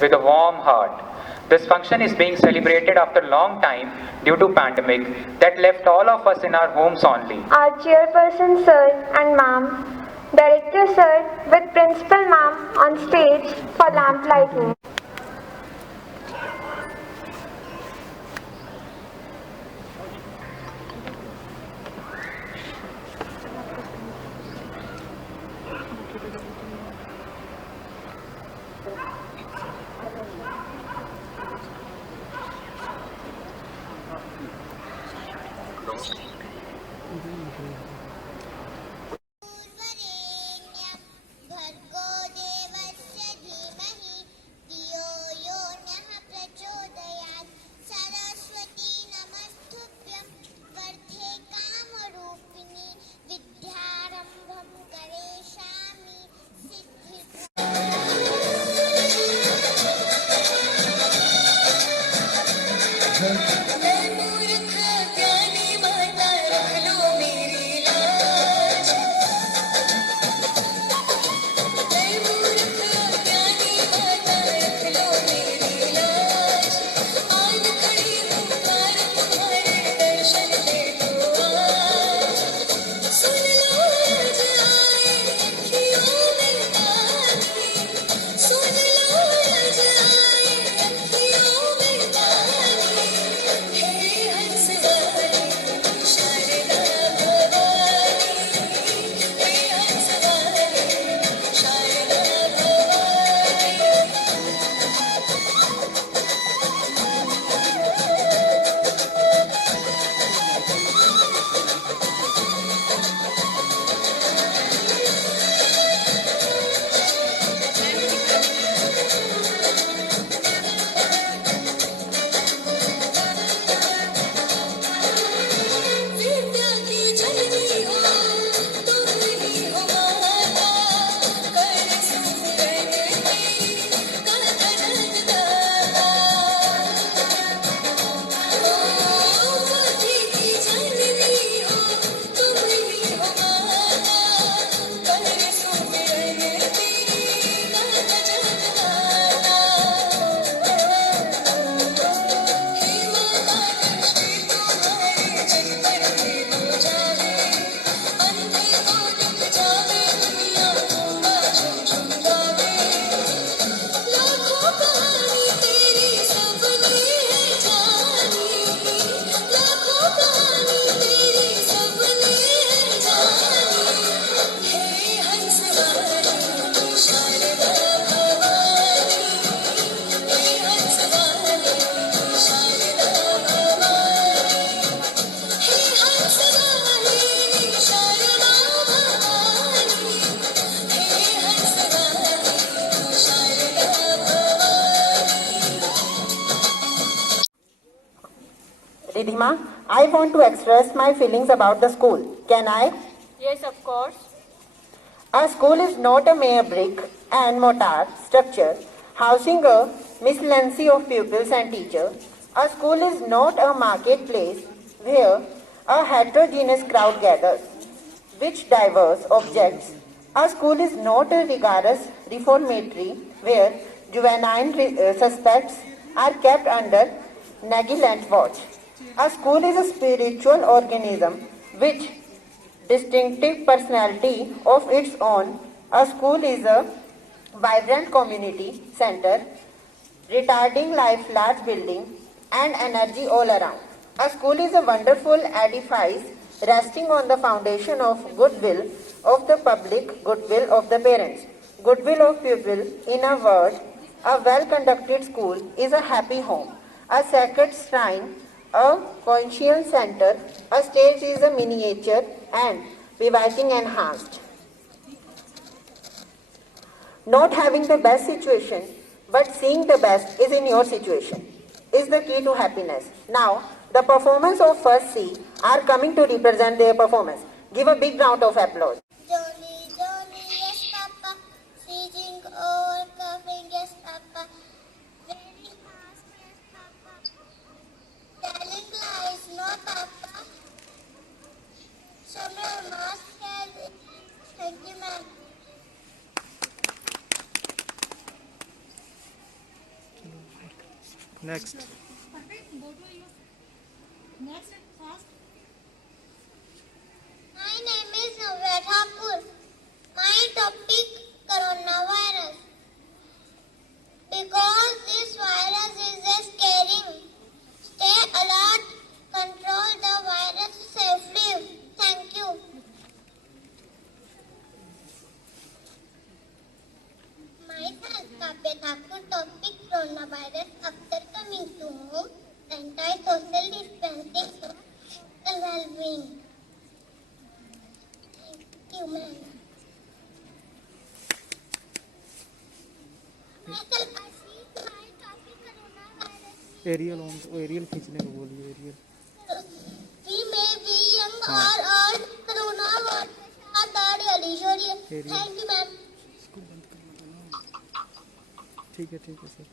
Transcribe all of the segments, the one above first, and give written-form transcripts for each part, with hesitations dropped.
with a warm heart. This function is being celebrated after a long time due to pandemic that left all of us in our homes only. Our chairperson sir and ma'am, director sir with principal ma'am on stage for lamp lighting. भर्गो देवस्य धीमहि धियो यो नः प्रचोदयात् सरस्वती नमस्तुभ्यं वर्धे कामरूपिणी विद्यारम्भं करिष्यामि Ridhima, I want to express my feelings about the school. Can I? Yes, of course. A school is not a mere brick and mortar structure housing a miscellaneity of pupils and teachers. A school is not a marketplace where a heterogeneous crowd gathers, which diverse objects. A school is not a rigorous reformatory where juvenile suspects are kept under negligent watch. A school is a spiritual organism which distinctive personality of its own. A school is a vibrant community center, retarding life, large building and energy all around. A school is a wonderful edifice resting on the foundation of goodwill of the public, goodwill of the parents, goodwill of pupil. In a word, a well-conducted school is a happy home, a sacred shrine, a conscience center. A stage is a miniature and reviving enhanced. Not having the best situation, but seeing the best is in your situation, is the key to happiness. Now, the performance of first C are coming to represent their performance. Give a big round of applause. Johnny, Johnny, yes, Papa. Seizing over, covering, yes, Papa. Very fast, yes, Papa. Telling lies, no, Papa. So no, not tell. Thank you, ma'am. Next. Next, fast. My name is Navya Thakur. My topic coronavirus. Because this virus is scaring. Stay alert. Control the virus safely. Thank you. Myself, Kavya Thakur, topic coronavirus. After coming to home, anti-social distancing to well-being. Thank you, ma'am. Myself, I see my topic coronavirus. Aerial on aerial खींचने को बोलिए aerial. We may be young or old. Coronavirus are deadly. Sorry. Thank you, ma'am. ठीक है sir.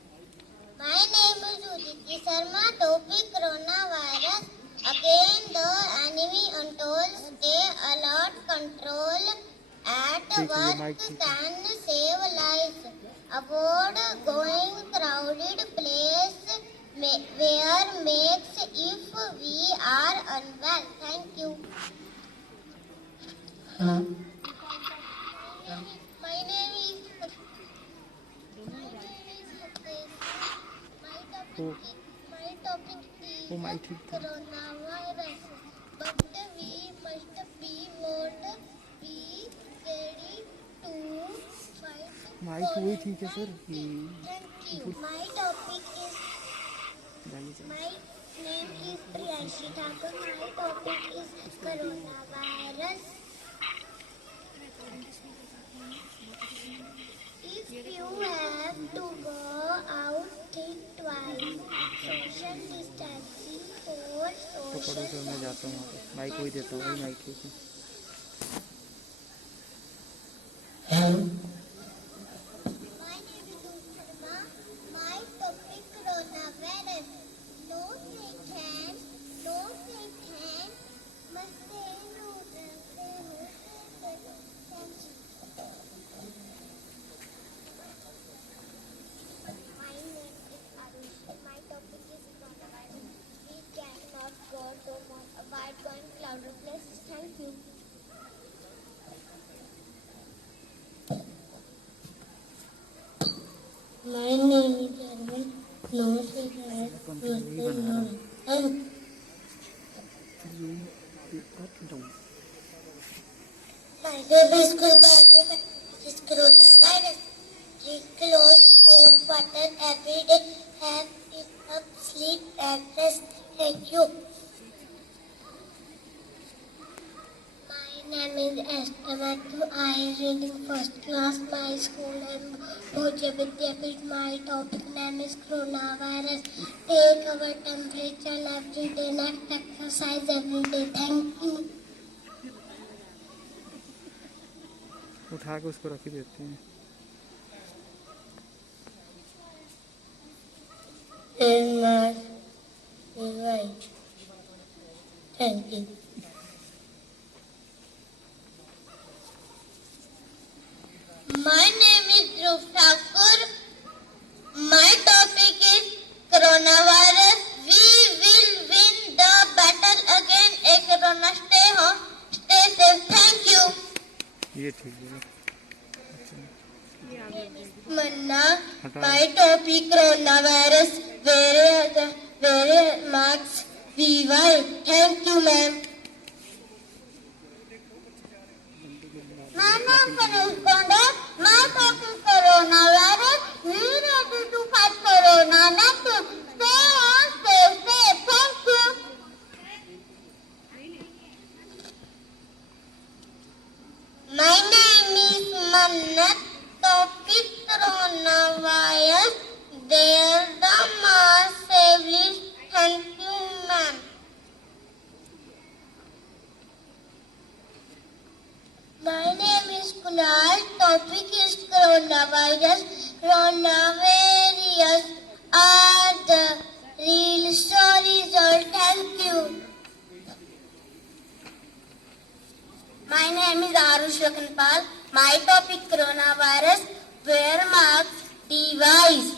My name is Uditi Sharma. Topic coronavirus. Again, the enemy untold. Stay alert. Control at ठीक है, work. mic ठीक है. Can save lives. Avoid going crowded place where makes if we are unwell. Thank you. My name is My topic is Oh, my ठीक था. coronavirus. But we must be ready to fight. Mic वही ठीक है sir. Thank you. My topic is My name is Priyanshi Thakur. My topic is coronavirus. If you have to go out, think twice. Social distancing for पकड़ो social sir, मैं जाता हूँ वहाँ पे. Mic वही देता हूँ. वही माइक ठीक है. My name is Dukharma. My topic coronavirus. No shake hands. No shake hands. Must stay neutral. Thank you. My name is Arush. My topic is coronavirus. We cannot go to avoid going crowded places. Thank you. My name is Arvind. No cigarette. My name is Gurbati. This coronavirus. Drink close cold water every day. Have enough sleep and rest. Thank you. My name is Esther Matthew. I am reading first class. My school name Bhojya Vidyapit. My topic name is coronavirus. Take our temperature every day. Next exercise every day. Thank you. उठा के उसको रख ही देते हैं. In my right. Thank you. My name is Dhruv Thakur. My topic is coronavirus. We will win the battle again. Corona, stay home, stay safe. Thank you. ये ठीक है. Manna. My topic coronavirus. Where marks VY. Thank you, ma'am. My name is Ganesh Gonda. My topic coronavirus. We ready to fight corona. Next, stay on, stay safe. Thank you. My name is Mannat. Topic coronavirus. There the mask safely. Thank you, ma'am. My name is Kunal. Topic is coronavirus. Coronavirus are the real stories. Thank you. My name is Arush Lakanpal. My topic coronavirus. Wear mask. Device.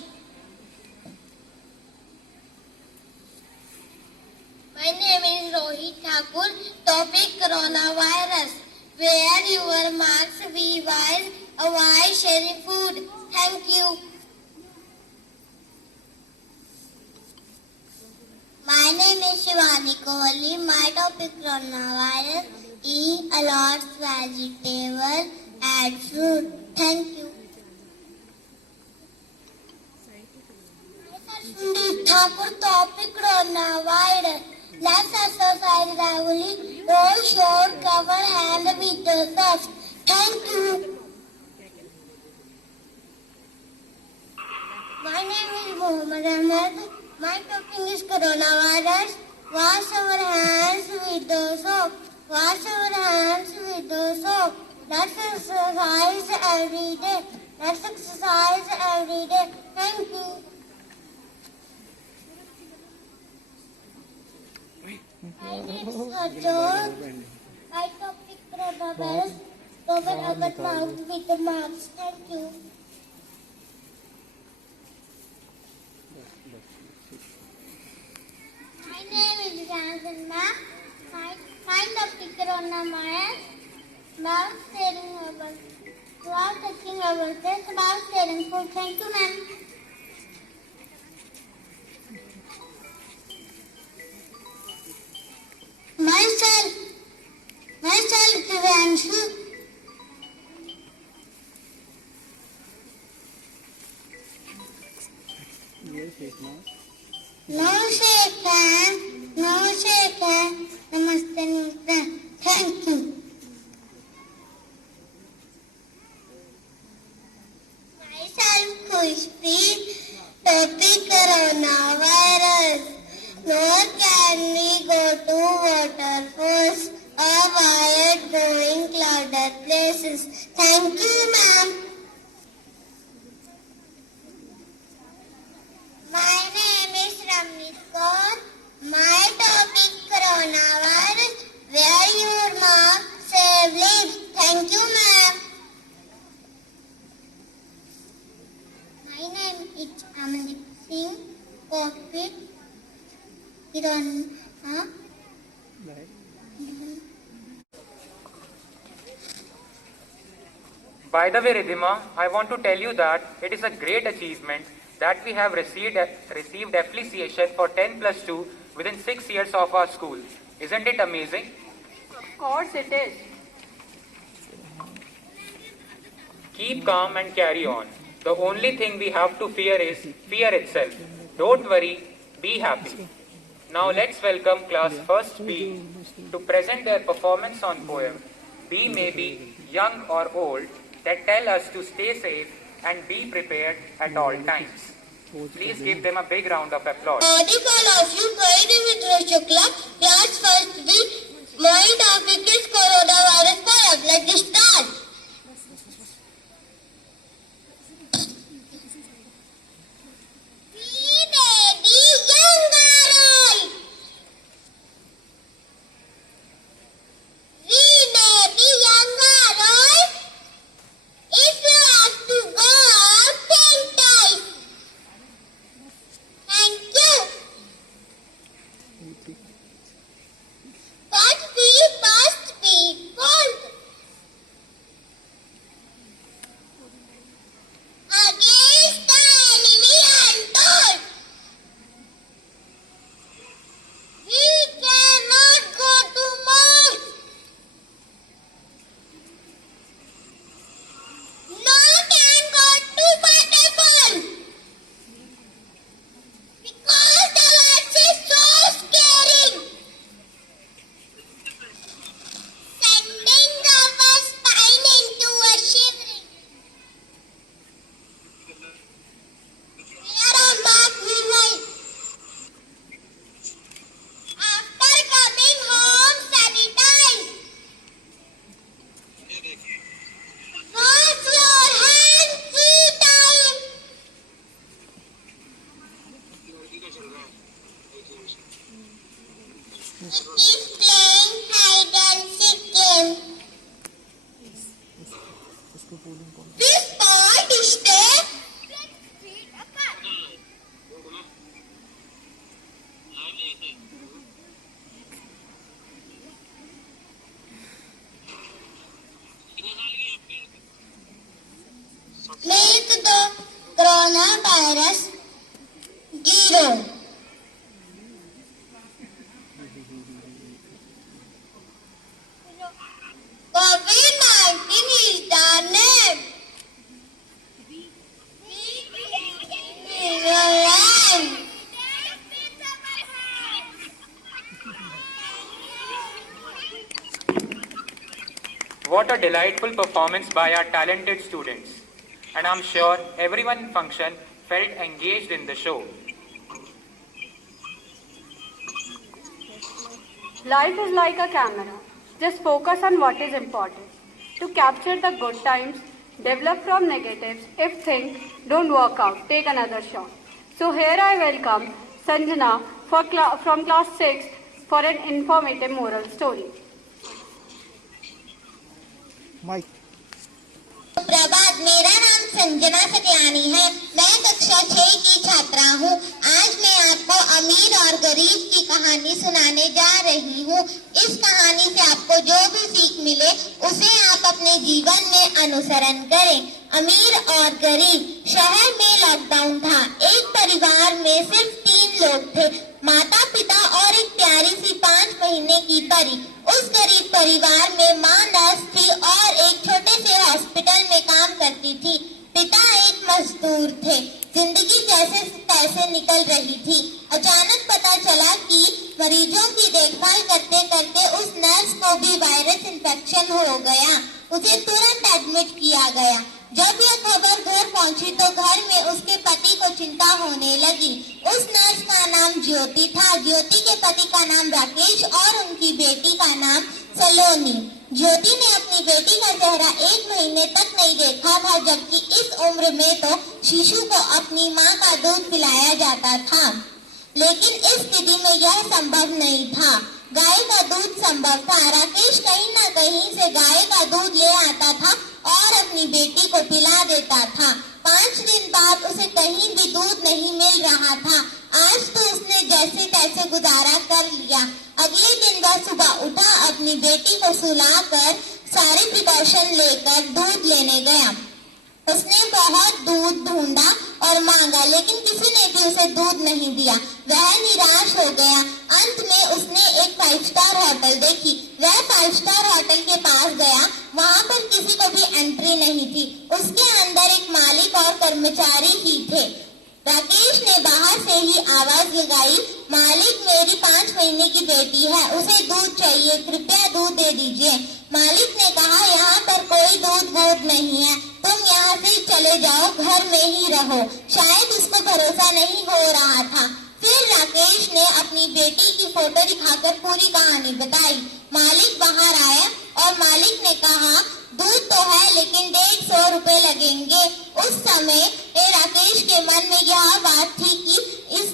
Nagpur. Topic coronavirus. Wear your mask, be wise, avoid sharing food. Thank you. My name is Shivani Kohli. My topic coronavirus. Eat a lot of vegetable and fruit. Thank you. Thakur, topic coronavirus. Let's exercise regularly. Roll short, cover hand with the socks. Thank you. My name is Mohammed Ahmed. My topic is coronavirus. Wash our hands with the soap. Wash our hands with the soap. Let's exercise every day. Let's exercise every day. Thank you. My name is Sajjad. I topic coronavirus. Cover our mouth with the mask. Thank you. My name is Jansanna. My topic coronavirus. About sharing our, about touching our face, about sharing food. Thank you, ma'am. Myself, Priyanshu. ये फेंकना No shake hand. Namaste, namaste. Thank you. Myself, Khushpreet. Topic coronavirus. Nor can we go to waterfalls. Avoid going crowded places. Thank you, ma'am. My name is Ramit Kaur. My topic coronavirus. Wear your mask, save lives. Thank you, ma'am. My name is Amandeep Singh. Topic corona. By the way, Ridhima, I want to tell you that it is a great achievement that we have received appreciation for 10 plus 2 within 6 years of our school. Isn't it amazing? Of course it is. Keep calm and carry on. The only thing we have to fear is fear itself. Don't worry, be happy. Now let's welcome class first B to present their performance on poem Be Maybe Young or Old that tell us to stay safe and be prepared at all times. Please give them a big round of applause. All of you, Kaidi Mitra Shukla, class first B. My topic is coronavirus poem. Let's start. Be baby young or old. Be baby young or old. If you have to go out, think twice. Thank you. Must be bold. Against the enemy untold. We cannot go to Mars. No can go to waterfall. Because the world is so scaring. Sending our spine into a shivering. We are on Mark Meanwhile. After coming home, sanitize. Wash your hands 3 times. Keep playing hide and seek game. This part stay 6 feet apart. Virus गिरो। COVID-19 is the name. What a delightful performance by our talented students. And I'm sure everyone in function felt engaged in the show. Life is like a camera. Just focus on what is important. To capture the good times, develop from negatives. If things don't work out, take another shot. So here I welcome Sanjana from class 6 for an informative moral story. Mike Prabhat, मेरा नाम संजना सकलानी है। मैं कक्षा 6 की छात्रा हूँ। आज मैं आपको अमीर और गरीब की कहानी सुनाने जा रही हूँ। इस कहानी से आपको जो भी सीख मिले उसे आप अपने जीवन में अनुसरण करें। अमीर और गरीब। शहर में लॉकडाउन था। एक परिवार में सिर्फ 3 लोग थे, माता पिता और एक प्यारी सी 5 महीने की परी। उस गरीब परिवार में माँ नर्स थी और एक छोटे से हॉस्पिटल में काम करती थी। पिता एक मजदूर थे। जिंदगी जैसे तैसे निकल रही थी। अचानक पता चला कि मरीजों की देखभाल करते करते उस नर्स को भी वायरस इन्फेक्शन हो गया। उसे तुरंत एडमिट किया गया। जब यह खबर घर पहुंची तो घर में उसके पति को चिंता होने लगी। उस नर्स का नाम ज्योति था। ज्योति के पति का नाम राकेश और उनकी बेटी का नाम सलोनी। ज्योति ने अपनी बेटी का चेहरा 1 महीने तक नहीं देखा था, जबकि इस उम्र में तो शिशु को अपनी माँ का दूध पिलाया जाता था। लेकिन इस स्थिति में यह संभव नहीं था। गाय का दूध संभव था। राकेश कहीं न कहीं से गाय का दूध ले आता था और अपनी बेटी को पिला देता था। 5 दिन बाद उसे कहीं भी दूध नहीं मिल रहा था। आज तो उसने जैसे तैसे गुजारा कर लिया। अगले दिन वह सुबह उठा, अपनी बेटी को सुलाकर सारे प्रिकॉशन लेकर दूध लेने गया। उसने बहुत दूध ढूंढा और मांगा, लेकिन किसी ने भी उसे दूध नहीं दिया। वह निराश हो गया। अंत में उसने एक 5 स्टार होटल देखी। वह 5 स्टार होटल के पास गया। वहाँ पर किसी को भी एंट्री नहीं थी। उसके अंदर एक मालिक और कर्मचारी ही थे। राकेश ने बाहर से ही आवाज लगाई, मालिक, मेरी 5 महीने की बेटी है, उसे दूध चाहिए, कृपया दूध दे दीजिए। मालिक ने कहा, यहाँ पर कोई दूध नहीं है, तुम यहाँ से चले जाओ, घर में ही रहो। शायद उसको भरोसा नहीं हो रहा था। फिर राकेश ने अपनी बेटी की फोटो दिखाकर पूरी कहानी बताई। मालिक बाहर आया और मालिक ने कहा, दूध तो है लेकिन 150 रुपए लगेंगे। उस समय राकेश के मन में यह बात थी कि इस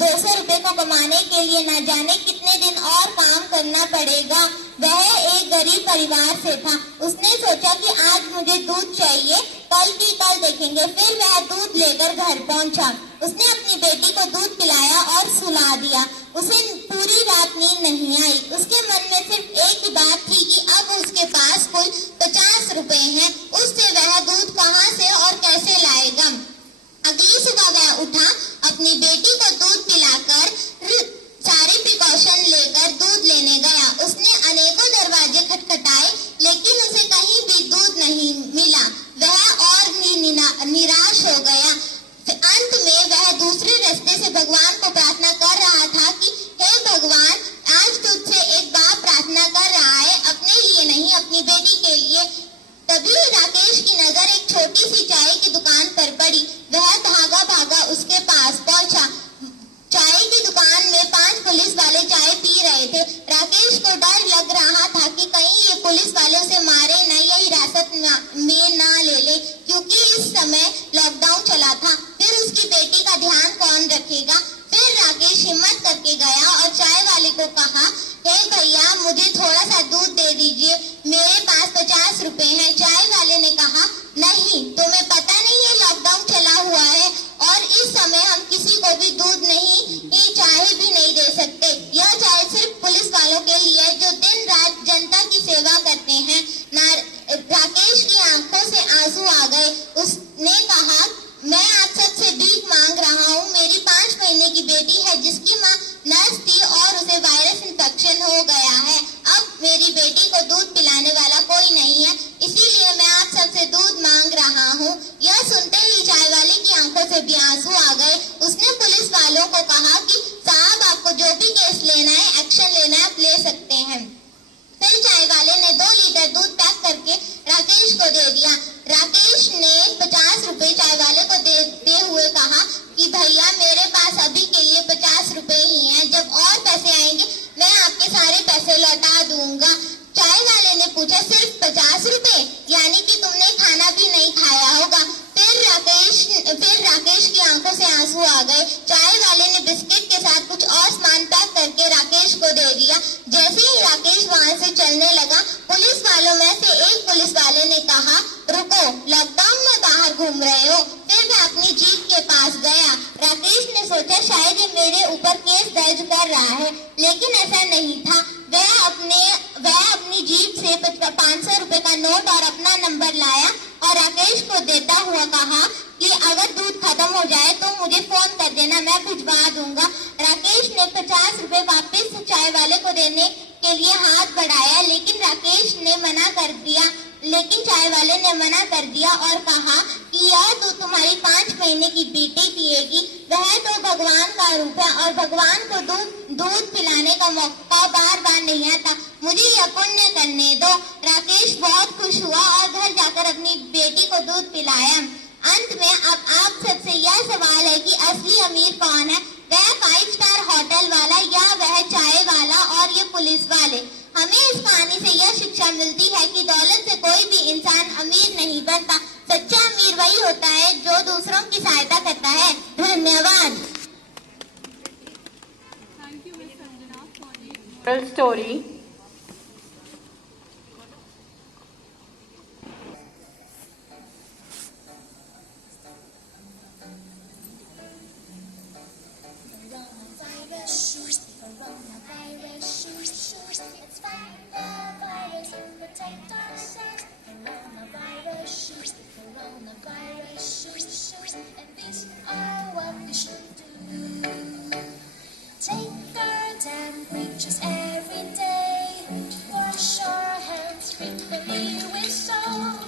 200 रुपए को कमाने के लिए न जाने कितने दिन और काम करना पड़ेगा। वह एक गरीब परिवार से था। उसने सोचा कि आज मुझे दूध चाहिए, कल की कल देखेंगे। फिर वह दूध लेकर घर पहुंचा। उसने अपनी बेटी को दूध पिलाया और सुला दिया। उसे पूरी रात नींद नहीं आई। उसके मन में सिर्फ एक ही बात थी कि अब उसके पास कुल 50 रुपए हैं। उससे वह दूध कहाँ से और कैसे लाएगा। अगली सुबह वह उठा, अपनी बेटी को दूध पिलाकर सारे प्रिकॉशन लेकर दूध लेने गया। उसने अनेकों दरवाजे खटखटाए, लेकिन उसे कहीं भी दूध नहीं मिला। वह और भी निराश हो गया। अंत में वह दूसरे रास्ते से भगवान को प्रार्थना कर रहा था कि हे भगवान, आज तुझसे एक बाप प्रार्थना कर रहा है, अपने लिए नहीं, अपनी बेटी के लिए। तभी राकेश की नजर एक छोटी सी चाय की दुकान पर पड़ी। वह भागा उसके पास पहुंचा। चाय की दुकान में 5 पुलिस वाले चाय पी रहे थे। राकेश को डर लग रहा था कि कहीं ये पुलिस वाले उसे मारे न या हिरासत में ना ले ले, क्योंकि इस समय लॉकडाउन चला था। फिर उसकी बेटी का ध्यान कौन रखेगा। फिर राकेश हिम्मत करके गया और चाय वाले को कहा, हे भैया, मुझे थोड़ा सा दूध दे दीजिए, मेरे पास 50 रुपए हैं। चाय वाले ने कहा, नहीं, तुम्हें पता नहीं है लॉकडाउन चला हुआ है और इस समय हम किसी को भी दूध नहीं, चाय भी नहीं दे सकते। यह चाय सिर्फ पुलिस वालों के लिए है जो दिन रात जनता की सेवा करते हैं। राकेश की आंखों से आंसू आ गए। उसने कहा, मैं आप सबसे भीख वालों को कहा कि साहब आपको जो भी केस लेना है, एक्शन लेना है, आप ले सकते हैं। फिर चाय वाले ने 2 लीटर दूध पैक करके राकेश को दे दिया। राकेश ने 50 रुपए चाय वाले को देते हुए कहा कि भैया मेरे पास अभी के लिए 50 रुपए ही हैं, जब और पैसे आएंगे मैं आपके सारे पैसे लौटा दूंगा। चाय वाले ने पूछा सिर्फ 50 रुपए, यानी कि तुमने खाना भी नहीं खाया होगा। फिर राकेश की आंखों से आंसू आ गए। चाय वाले ने बिस्किट के साथ कुछ और सामान पैक करके राकेश को दे दिया। जैसे ही राकेश वहां से चलने लगा, पुलिस वालों में से एक पुलिस वाले ने कहा, रुको, लॉकडाउन में बाहर घूम रहे हो? फिर वह अपनी जीप के पास गया। राकेश ने सोचा शायद ये मेरे ऊपर केस दर्ज कर रहा है, लेकिन ऐसा नहीं था। वह अपनी जीप से 500 रुपए का नोट और अपना नंबर लाया और राकेश को देता हुआ कहा कि अगर दूध खत्म हो जाए तो मुझे फोन कर देना, मैं भिजवा दूंगा। राकेश ने 50 रुपए वापस चाय वाले को देने के लिए हाथ बढ़ाया, लेकिन चाय वाले ने मना कर दिया और कहा कि यह तो तुम्हारी 5 महीने की बेटी पिएगी, वह तो भगवान का रूप है और भगवान को दूध पिलाने का मौका बार बार नहीं आता, मुझे यह पुण्य करने दो। राकेश बहुत खुश हुआ और घर जाकर अपनी बेटी को दूध पिलाया। अंत में अब आप सबसे यह सवाल है कि असली अमीर कौन है, वह 5 स्टार होटल वाला या वह चाय वाला और ये पुलिस वाले। हमें इस कहानी से यह शिक्षा मिलती है कि दौलत से कोई भी इंसान अमीर नहीं बनता, सच्चा अमीर वही होता है जो दूसरों की सहायता करता है। धन्यवाद। Story. Take our temperatures every day. Wash our hands frequently with soap.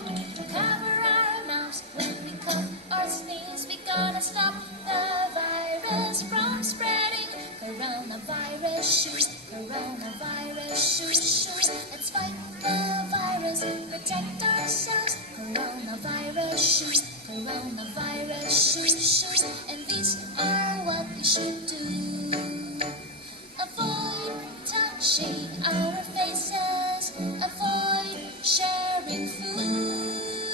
Cover our mouths when we cough or sneeze. We gotta stop the virus from spreading. Coronavirus, coronavirus. Let's fight the virus, protect ourselves. Coronavirus, coronavirus. And these are what we should do. Avoid touching our faces. Avoid sharing food.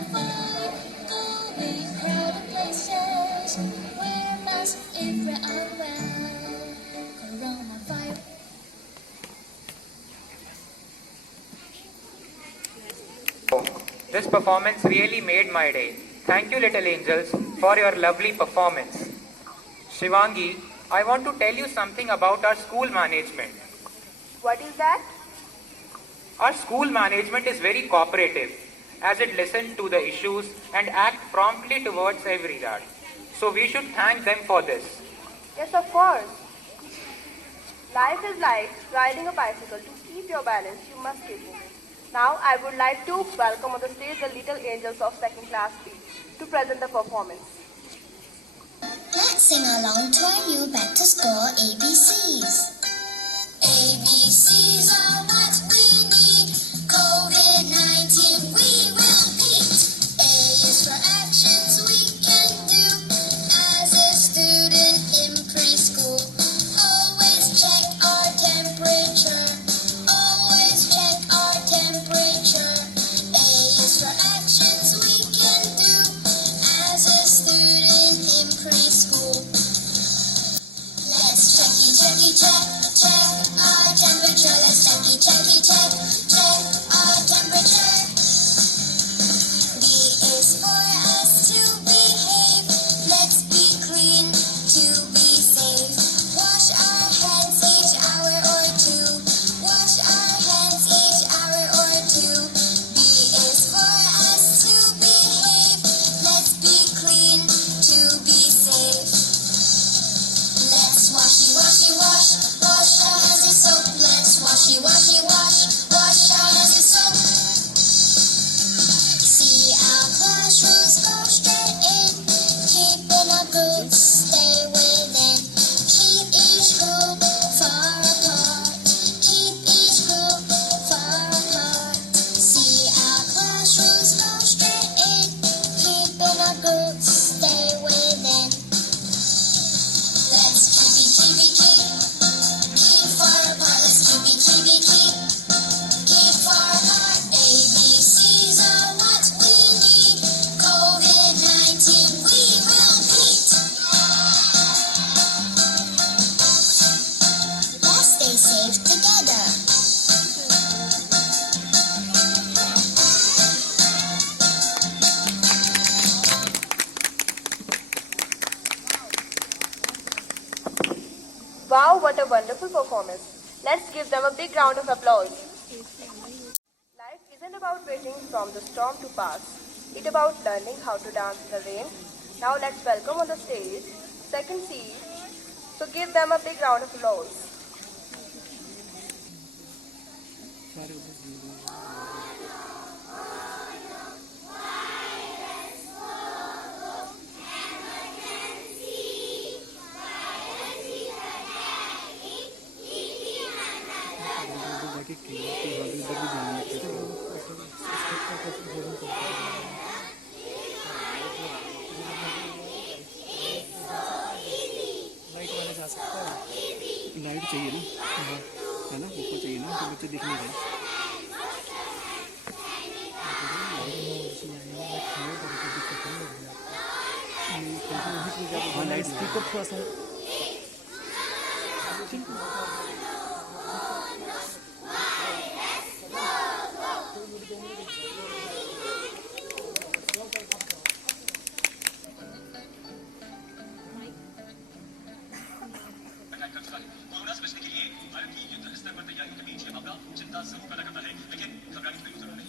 Avoid going crowded places. Wear masks if we're unwell. Coronavirus. This performance really made my day. Thank you, little angels, for your lovely performance. Shivangi, I want to tell you something about our school management. What is that? Our school management is very cooperative, as it listens to the issues and acts promptly towards every that. So we should thank them for this. Yes, of course. Life is like riding a bicycle. To keep your balance, you must keep moving. Now, I would like to welcome on the stage the little angels of 2nd class B to present the performance. Let's sing along to our new back to school ABCs. ABCs are what we need. COVID-19 we will beat. A is for actions we can do as a student in preschool. Always check our temperature. Always check our temperature. A is for actions we can do as a student in preschool. Let's check our temperature. Let's check our temperature. B is for us to behave. Let's be clean to be safe. Wash our hands each hour or two. Wash our hands each hour or two. B is for us to behave. Let's be clean to be safe. Let's wash our hands with soap. Let's wash our hands with soap. See our classrooms go straight in, keeping our groups stay within. Wow, what a wonderful performance. Let's give them a big round of applause. Life isn't about waiting from the storm to pass. It's about learning how to dance in the rain. Now let's welcome on the stage second C. So give them a big round of applause. Light चाहिए ना, हाँ है ना, ऊपर चाहिए ना, तो बच्चे दिख नहीं रहे। हाँ लाइट स्पीकर थोड़ा सा कोरोना से बचने के लिए भारत की युद्ध स्तर पर तैयारियों के बीच ये मामला चिंता जरूर पैदा करता है, लेकिन घबराने की कोई जरूरत नहीं।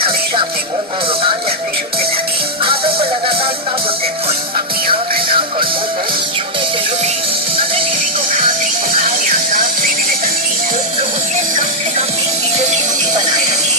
हमेशा अपने मुंह को रुमाल या टिश्यू से ढकें। हाथों को लगातार साबुन से धोएं। अपनी आंख, नाक और मुंह को छूने से रोकें। अगर किसी को खांसी, बुखार या सांस लेने में तकलीफ हो तो उससे कम 3 मीटर की दूरी बनाए रखें।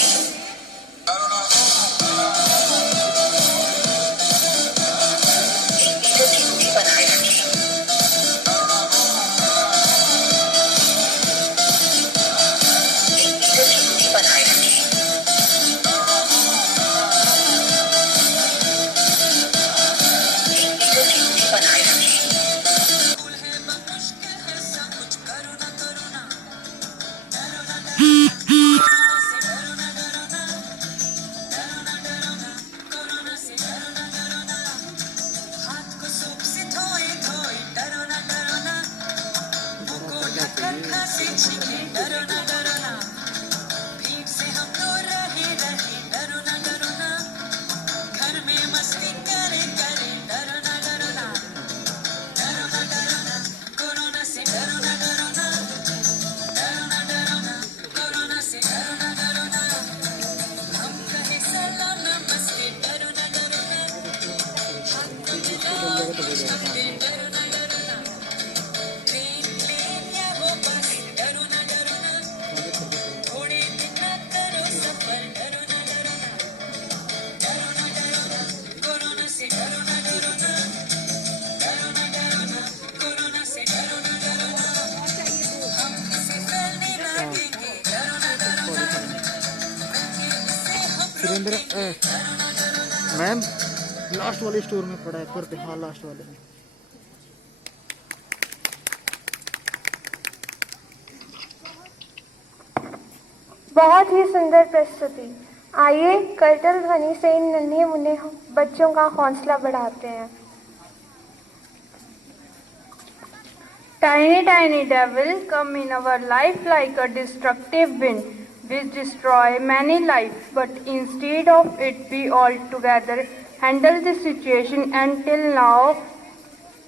सुरेंद्र मैम लास्ट वाले स्टोर में पड़ा है पर हाँ लास्ट वाले में। बहुत ही सुंदर प्रस्तुति। आइए करतल ध्वनि से इन नन्हे मुन्ने बच्चों का हौसला बढ़ाते हैं। Tiny, tiny devil come in our life like a destructive wind, which destroy many lives. But instead of it, we all together handle the situation. Until now,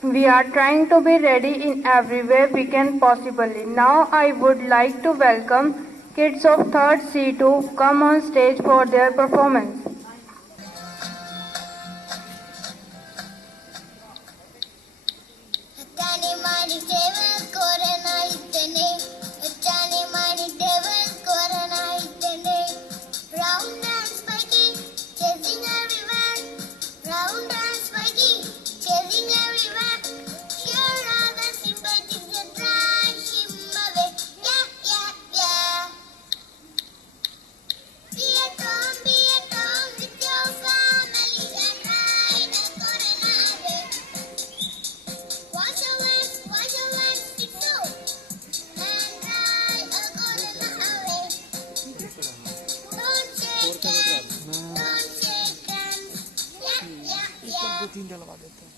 we are trying to be ready in every way we can possibly. Now, I would like to welcome kids of 3rd C to come on stage for their performance. Tiny, many devils colonize the name. Johnny many devils colonize the name. Round and spiky, chasing everywhere. Round and spiky, chasing everywhere. Here are the sympathies that drive him away. Yeah, yeah, yeah. Be at home with your family and ride a corona away. Wash your hands, it's so. And ride a corona away. Don't shake hands. Yeah, yeah, yeah. तीन डलवा देते हैं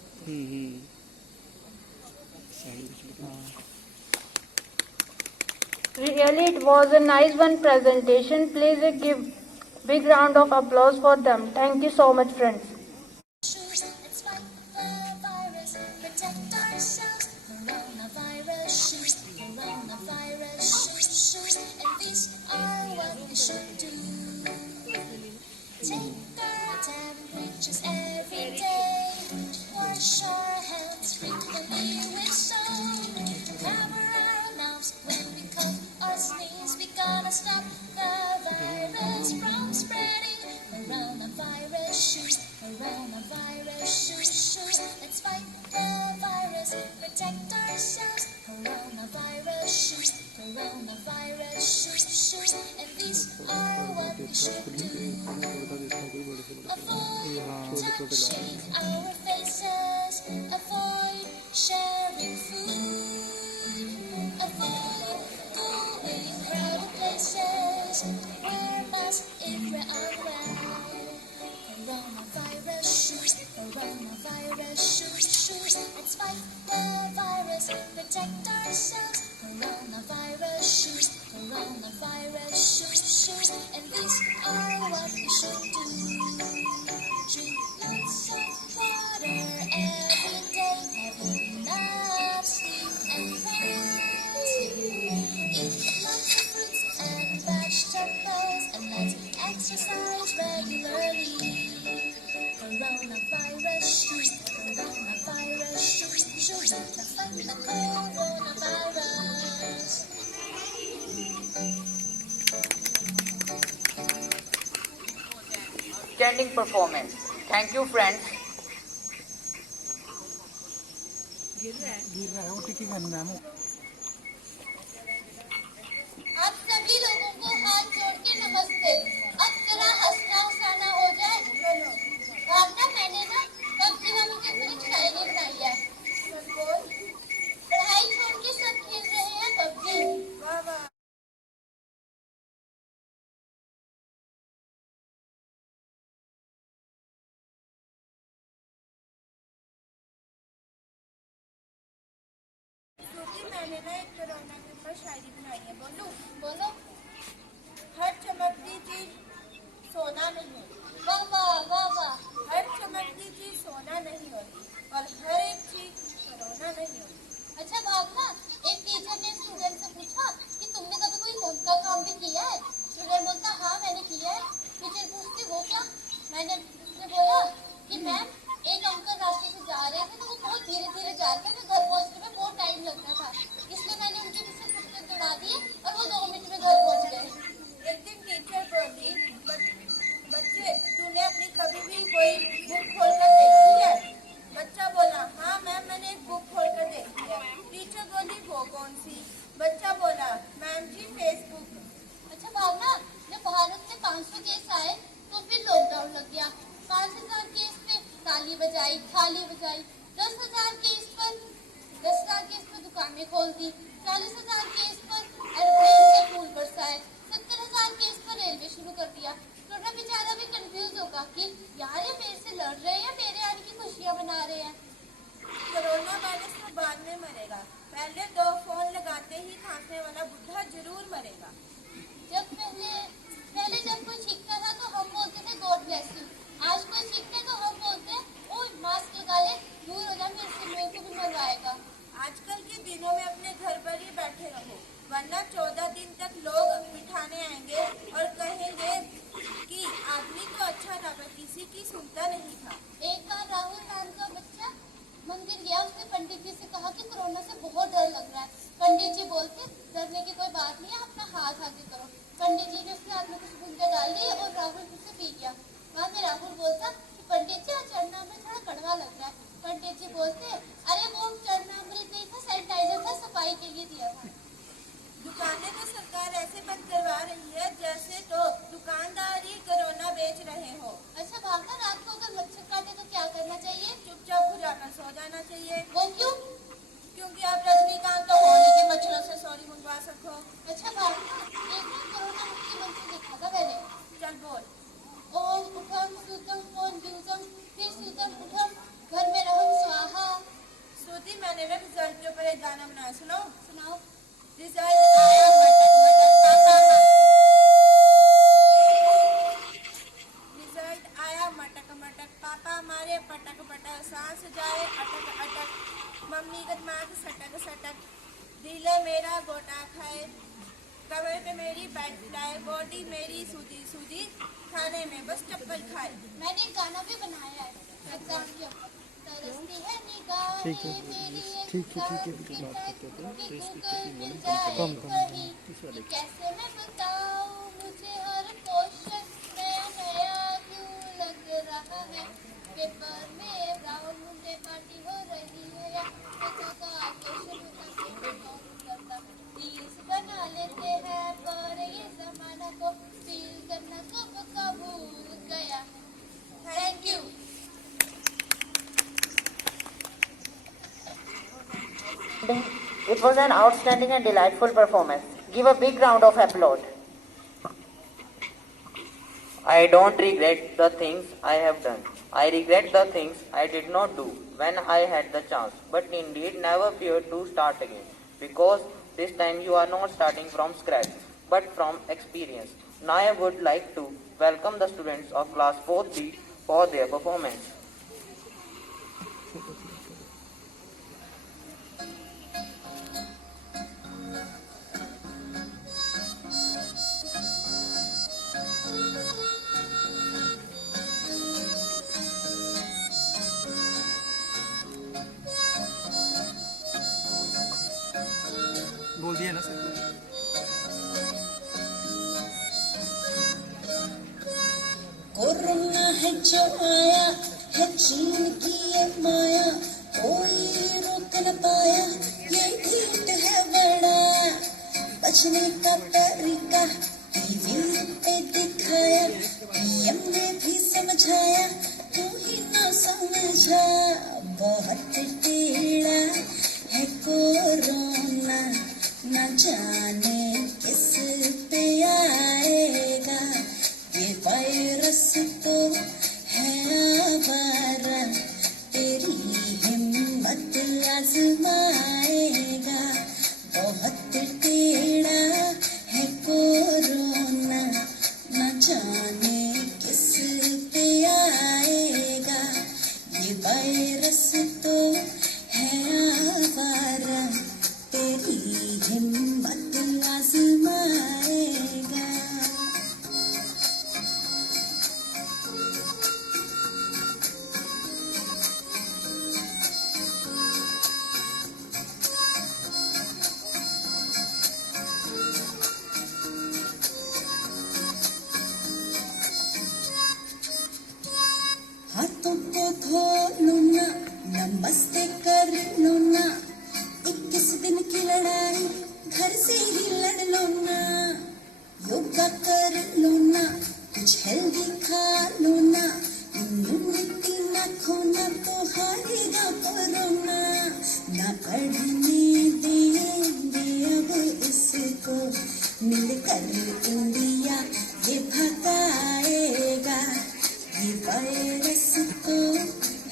Really, it was a nice one presentation. Please give big round of applause for them. Thank you so much, friends. Shoes, let's fight the virus, protect ourselves. Coronavirus shoes, coronavirus shoes, and these are what we should do. Take our temperatures every day, wash our hands frequently with soap, cover our mouths when we cough or sneeze. We gotta stop the virus from spreading. Coronavirus shoes, coronavirus shoes. Let's fight the virus, protect ourselves. Coronavirus shoes, coronavirus shoes, and these are what we should do. Avoid touching our faces, avoid sharing food, avoid going crowded places, wear masks if we're unwell. Coronavirus shoes, coronavirus shoes. Let's fight the virus, protect ourselves. Coronavirus shoes, coronavirus shoes, and these are what we should do. Drink lots of water every day, have enough sleep and rest. Eat lots of fruits and vegetables, and let's exercise regularly. Coronavirus shoes, coronavirus shoes, to fight the coronavirus. Standing performance. Thank you, friends. आप सभी लोगों को हाथ जोड़ के नमस्ते। अब जरा हंसना हंसाना हो जाए। भावना, मैंने ना कब से मुझे कुछ शायरी बनाई है। पढ़ाई छोड़ के सब खेल रहे हैं पबजी। मैंने ना एक कोरोना के ऊपर शायरी बनाई है। बोलूं? बोलो। हर चमकती चीज सोना नहीं, वाह वाह वाह वाह। हर चमकती चीज सोना नहीं होती और हर एक चीज कोरोना नहीं होती। अच्छा भावना, एक टीचर ने स्टूडेंट से पूछा कि तुमने कभी कोई ढंग का काम भी किया है? स्टूडेंट बोलता हाँ मैंने किया है। टीचर पूछती वो क्या? उसने बोला कि मैम एक अंकल रास्ते से जा रहे थे तो वो बहुत धीरे धीरे जा रहे थे, घर पहुंचने में बहुत टाइम लगता था, इसलिए मैंने उनके पीछे कुत्ते दौड़ा दिए और वो 2 मिनट में घर पहुंच गए। एक दिन टीचर बोली, बच्चे तूने अपनी कभी भी कोई बुक खोलकर देखी है? बच्चा बोला हाँ मैम मैंने एक बुक खोलकर देखी है। टीचर बोली वो कौन सी? बच्चा बोला मैम जी फेसबुक। अच्छा भावना, जब भारत में 500 केस आए तो फिर लॉकडाउन लग गया। 5000 केस पे ताली बजाई, थाली बजाई। 10,000 केस पर दुकानें खोल दी। 40,000 केस पर एरोप्लेन से फूल बरसाए। 70,000 केस पर रेलवे शुरू कर दिया। छोटा बेचारा भी कंफ्यूज होगा कि यार ये मेरे से लड़ रहे हैं या मेरे आने की खुशियां मना रहे हैं। कोरोना वायरस तो बाद में मरेगा, पहले 2 फोन लगाते ही खांसने वाला बुढ़ा जरूर मरेगा। पहले जब कोई छींकता था तो हम बोलते थे गॉड ब्लेस यू। आज कोई छींकते तो हम बोलते हैं ओ मास्क लगा ले, दूर हो जा, मेरे को भी मरवाएगा। आजकल के दिनों में अपने घर पर ही बैठे रहो, वरना 14 दिन तक लोग बिठाने आएंगे और कहेंगे कि आदमी तो अच्छा था पर किसी की सुनता नहीं था। एक बार राहुल नाम का बच्चा मंदिर किया, उसने पंडित जी से कहा कि कोरोना से बहुत डर लग रहा है। पंडित जी बोलते डरने की कोई बात नहीं है, अपना हाथ आगे करो। पंडित जी ने उसके हाथ में कुछ बूंदे डाल दी और राहुल उसे पी गया। बाद में राहुल बोलता कि पंडित जी आज चरणामृत थोड़ा कड़वा लग रहा है। पंडित जी बोलते अरे वो चरणामृत नहीं था, सैनिटाइजर था, सफाई के लिए दिया था। दुकानें तो सरकार ऐसे बंद करवा रही है जैसे तो दुकानदारी कोरोना बेच रहे हो। अच्छा भावना, रात को अगर मच्छर काटे तो क्या करना चाहिए? चुपचाप हो जाकर सो जाना चाहिए। वो क्यों? क्योंकि आप रजनीकांत तो होने के मच्छरों से सॉरी मंगवा सको। अच्छा भावना, एक दिन कोरोना मुक्ति मंत्र देखा था मैंने। चल बोल। ओम उठम सुतम ओम द्यूतम, फिर सुतम उठम, घर में रहम स्वाहा। श्रुति, मैंने ना रिजल्ट के ऊपर एक गाना बनाया, सुनो। सुनाओ। रिजल्ट आया मटक मटक पापा, रिजल्ट आया मटक मटक पापा मारे पटक पटक, सांस जाए अटक अटक, मम्मी का दिमाग सटक सटक, दिल मेरा गोटा खाए, कमर पे मेरी बैठ जाए, बॉडी मेरी सूदी सूदी, खाने में बस चप्पल खाए। मैंने एक गाना भी बनाया है एग्जाम के ऊपर। तरसती है निगाहें मेरी एक कैसे मैं बताऊं, मुझे हर क्वेश्चन नया नया क्यों लग रहा है। पेपर में ब्राउन मुझे पार्टी हो रही है या क्वेश्चन करता, रील्स बना लेते हैं पर ये जमाना को फील करना कब भूल गया। Thank you. It was an outstanding and delightful performance. Give a big round of applause. I don't regret the things I have done. I regret the things I did not do when I had the chance. But indeed, never fear to start again. Because this time you are not starting from scratch, but from experience. Now I would like to welcome the students of class 4B for their performance. बोल दिया ना sir. Corona है जो आया है चीन की ये माया, कोई रोक न पाया, ये ढीठ है बड़ा। बचने का तरीका टीवी पे दिखाया, पीएम ने भी समझाया, तू ही ना समझा। बहुत टेढ़ा है कोरोना, न जाने किस पे आएगा। ये वायरस तो है आवारा, तेरी हिम्मत आजमाएगा। बहुत टेढ़ा है कोरोना, न जाने किस पे आएगा। ये वायरस तो है आवारा, तेरी हिम्मत आजमाएगा। हाथों को धो लो ना, नमस्ते कर लो ना, 21 दिन की लड़ाई घर से ही लड़ लो ना। योगा कर लो ना, कुछ हेल्दी खा लो ना, इम्यूनिटी ना खोना तो हारेगा कोरोना। ना बढ़ने देंगे अब इसको, मिलकर इंडिया ये भगाएगा। ये वायरस तो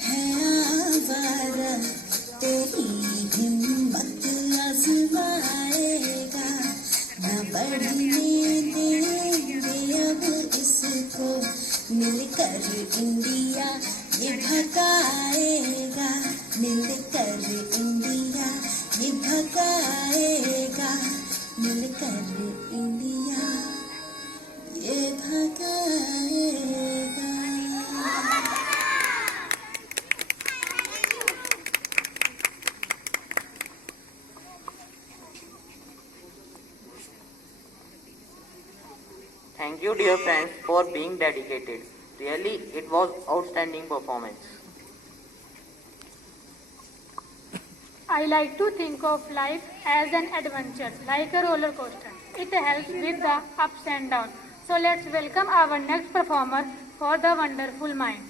है आवारा, तेरी हिम्मत आजमाएगा। न बढ़ने देंगे अब इसको, मिलकर इंडिया ये भगाएगा। मिलकर इंडिया ये भगाएगा। मिलकर इंडिया ये भगाएगा। Thank you, dear friends, for being dedicated. Really, it was outstanding performance. I like to think of life as an adventure, like a roller coaster. It helps with the ups and downs. So let's welcome our next performer for the wonderful mind.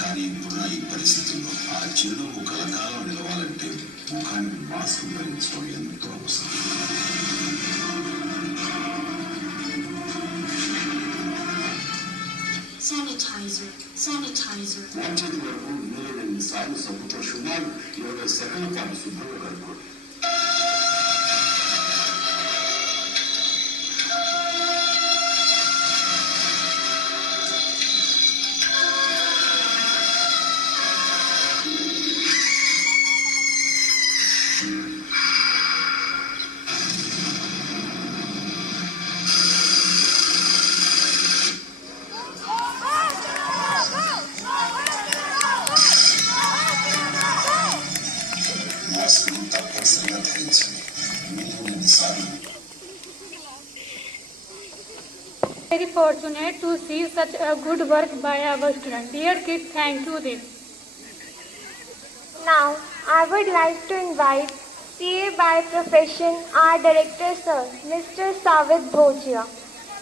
కానీ ఇప్పుడున్న ఈ పరిస్థితుల్లో ఆ చిరునవ్వు కలకాలం నిలవాలంటే ముఖానికి mask ధరించడం ఎంతో అవసరం. వచ్చేది వరకు 108 సార్లు సబ్బుతో సుమారు 20 సెకండ్ల పాటు శుభ్రంగా కలుపుకోండి. Mask fortunate to see such a good work by our students. Dear kids, thank you this. Now, I would like to invite CA by profession, our Director Sir, Mr. Savit Bhojia,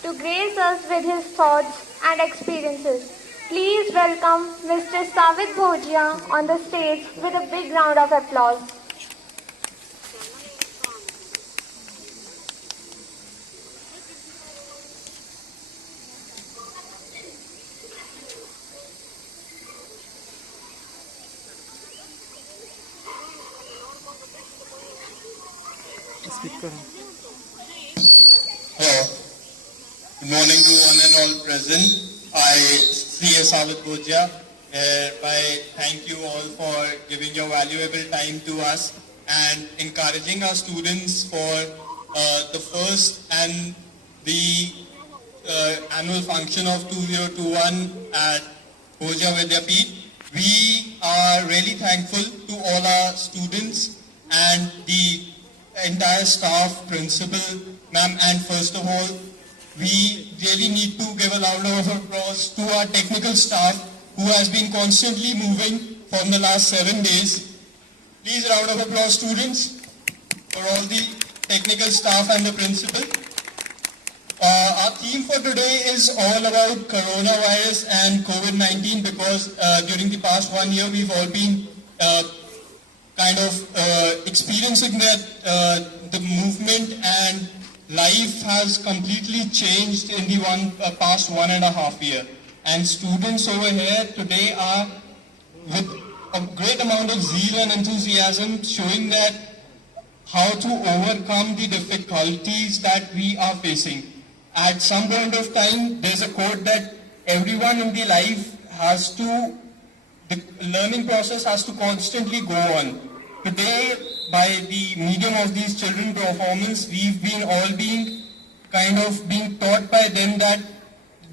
to grace us with his thoughts and experiences. Please welcome Mr. Savit Bhojia on the stage with a big round of applause. Speaker. Hello. Good morning to one and all present. I, C.A. Savit Bhojia, hereby thank you all for giving your valuable time to us and encouraging our students for the first and the annual function of 2021 at Bhojia Vidyapeeth. We are really thankful to all our students and the entire staff, principal, ma'am, and first of all, we really need to give a round of applause to our technical staff who has been constantly moving from the last 7 days. Please round of applause, students, for all the technical staff and the principal. Our theme for today is all about coronavirus and COVID-19 because during the past 1 year we've all been experiencing that the movement and life has completely changed in the past 1.5 years. And students over here today are with a great amount of zeal and enthusiasm showing that how to overcome the difficulties that we are facing. At some point of time, there's a quote that everyone in the life the learning process has to constantly go on. Today, by the medium of these children performance, we've been all being taught by them that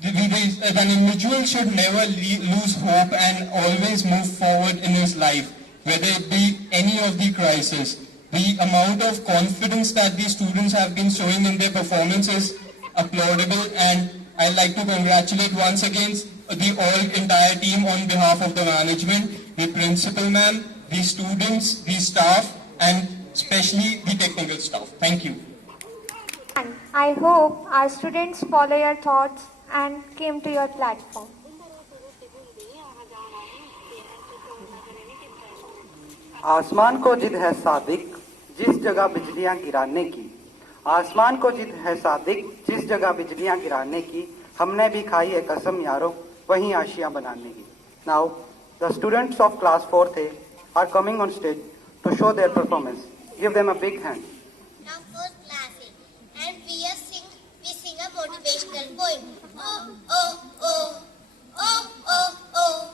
an individual should never lose hope and always move forward in his life, whether it be any of the crisis. The amount of confidence that these students have been showing in their performance is applaudable, and I'd like to congratulate once again the entire team on behalf of the management, the principal ma'am, the students, the staff, and especially the technical staff. Thank you. And I hope our students follow your thoughts and came to your platform. आसमान को जिद है सादिक जिस जगह बिजलियां गिराने की आसमान को जिद है सादिक जिस जगह बिजलियां गिराने की हमने भी खाई है कसम यारों वहीं आशियां बनाने की. Now the students of class 4th are coming on stage to show their performance. Give them a big hand. Now first class A, and we sing a motivational poem. Oh oh oh oh oh oh.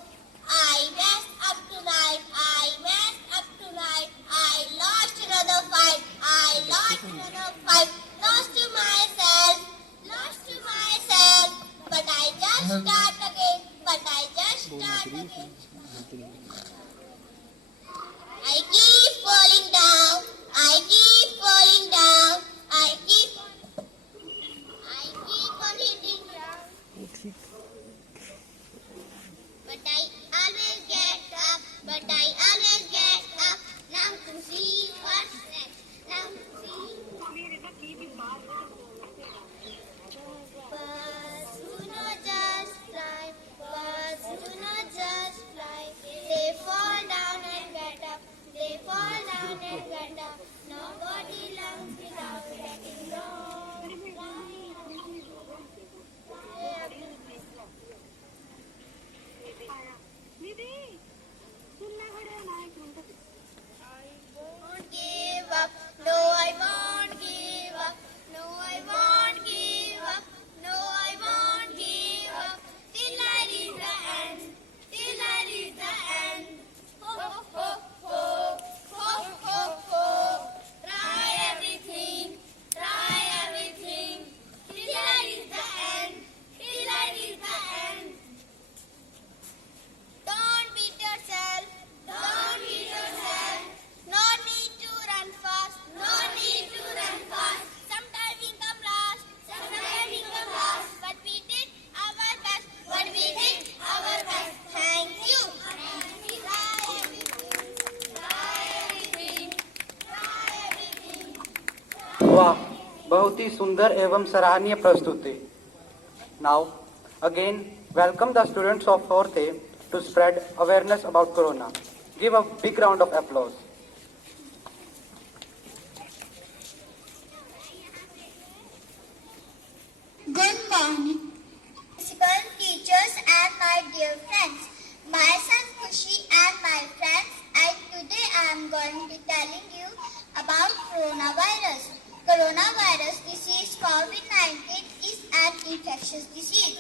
I messed up tonight. I messed up tonight. I lost another fight. I lost another fight. Lost to myself. Lost to myself. But I just start again. But I just start again. I keep falling down. I keep falling down. I keep on hitting ground. But I always get up. But I always get up. Now to see what's next. Now to see. Birds do not just fly. Birds do not just fly. They fall down and get up. They fall down and get up. Nobody learns without getting wrong. I won't give up. No, I won't give up. No, I वाह, बहुत ही सुंदर एवं सराहनीय प्रस्तुति। Now, again, welcome the students of 4th A to spread awareness about Corona. Give a big round of applause. Good morning, principal, teachers, and my dear friends. Myself Khushi and my friends, and today I am going to be telling you about coronavirus. Coronavirus disease COVID-19 is an infectious disease.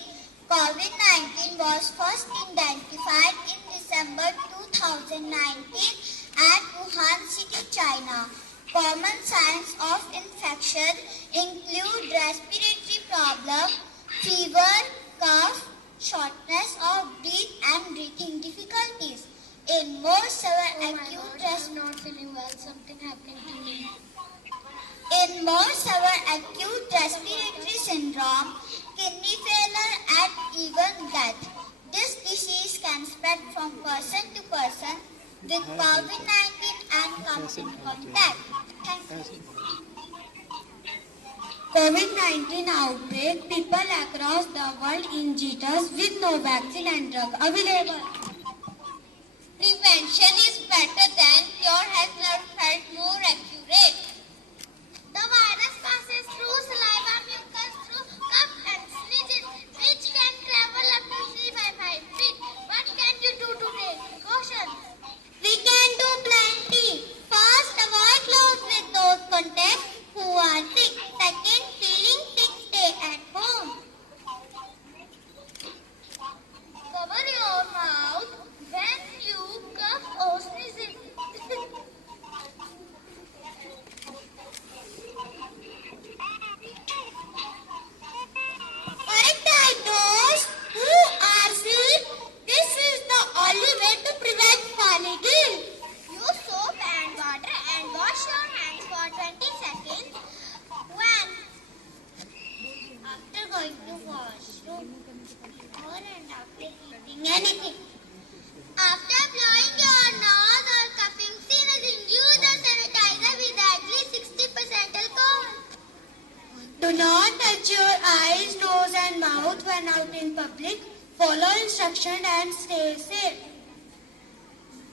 COVID-19 was first identified in December 2019 at Wuhan City, China. Common signs of infection include respiratory problem, fever, cough, shortness of breath, and breathing difficulties. In more severe acute not feeling well, something happened to me. In more severe acute respiratory syndrome, kidney failure, and even death. This disease can spread from person to person with COVID-19 and come in contact. COVID-19 outbreak, people across the world in jitters with no vaccine and drug available. Prevention is better than cure has not felt more accurate. The virus passes through saliva, mucus, through cough and sneezes, which can travel up to 3 by 5 feet. What can you do today? Caution. We can do plenty. First, avoid close with those contacts who are sick. Second, feeling sick, stay at home. Cover your mouth when you cough or sneeze. Correct diagnose who are sick. This is the only way to prevent falling ill. Use soap and water and wash your hands for 20 seconds when after going to washroom or and after eating anything. After blowing your nose or coughing, sneezing, use the sanitizer with at least 60% alcohol. Do not touch your eyes, nose and mouth when out in public. Follow instructions and stay safe.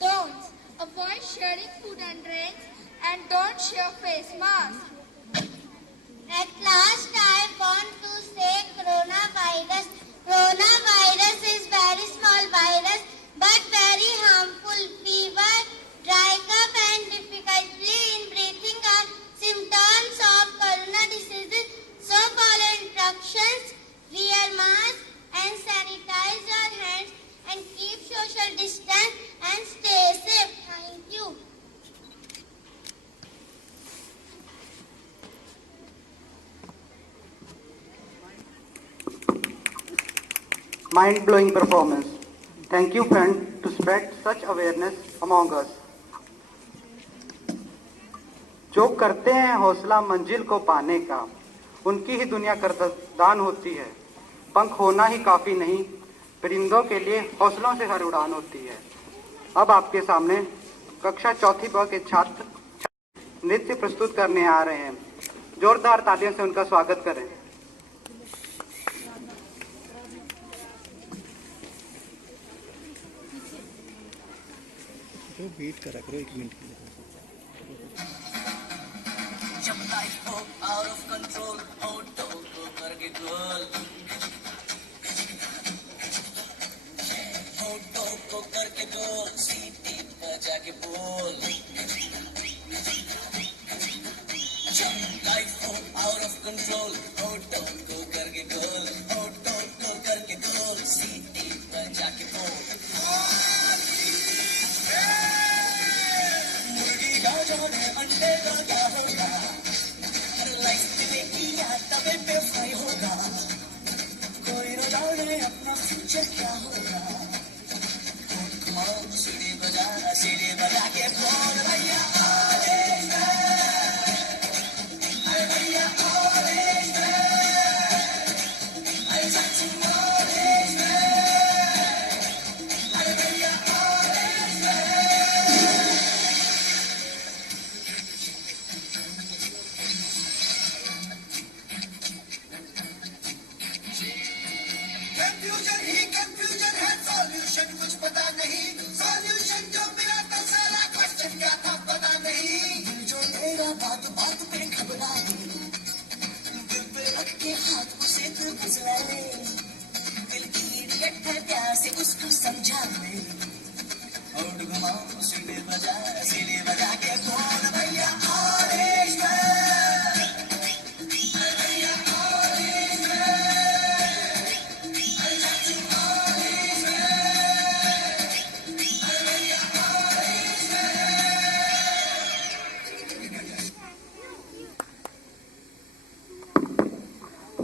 Don'ts. Avoid sharing food and drinks and don't share face masks. At last, I want to say coronavirus. Coronavirus is very small virus but very harmful. Fever, dry cough and difficulty in breathing are symptoms of corona diseases. So follow instructions, wear mask and sanitize your hands and keep social distance and stay safe. Thank you. Mind-blowing performance. Thank you, friend, to spread such awareness among us. जो करते हैं हौसला मंजिल को पाने का, उनकी ही दुनिया करदान होती है। पंख होना ही काफी नहीं, परिंदों के लिए हौसलों से हर उड़ान होती है। अब आपके सामने कक्षा 4th ब के छात्र नृत्य प्रस्तुत करने आ रहे हैं। जोरदार तालियों से उनका स्वागत करें। तो वेट करा करो 1 मिनट के लिए। जब लाइफ हो आउट ऑफ कंट्रोल, ऑटो को करके गोल, ऑटो को करके गोल, सीटी बजा के बोल। जब लाइफ हो आउट ऑफ कंट्रोल, ऑटो को करके गोल, ऑटो को करके गोल, सीटी बजा के बोल। मुर्गी का जाने अंडे का क्या होगा, लाइफ मिलेगी या तवे पे फ्राई होगा, कोई न जाने अपना फ्यूचर क्या होगा। सीढ़ी बजा के बोल भैया ऑरेंज मैन, अरे भैया ऑरेंज मैन, अरे चाची ऑरेंज मैन, अरे भैया ऑरेंज मैन। से उसको समझा ले और घुमाओ सीने बजा के बोल भैया ऑरेंज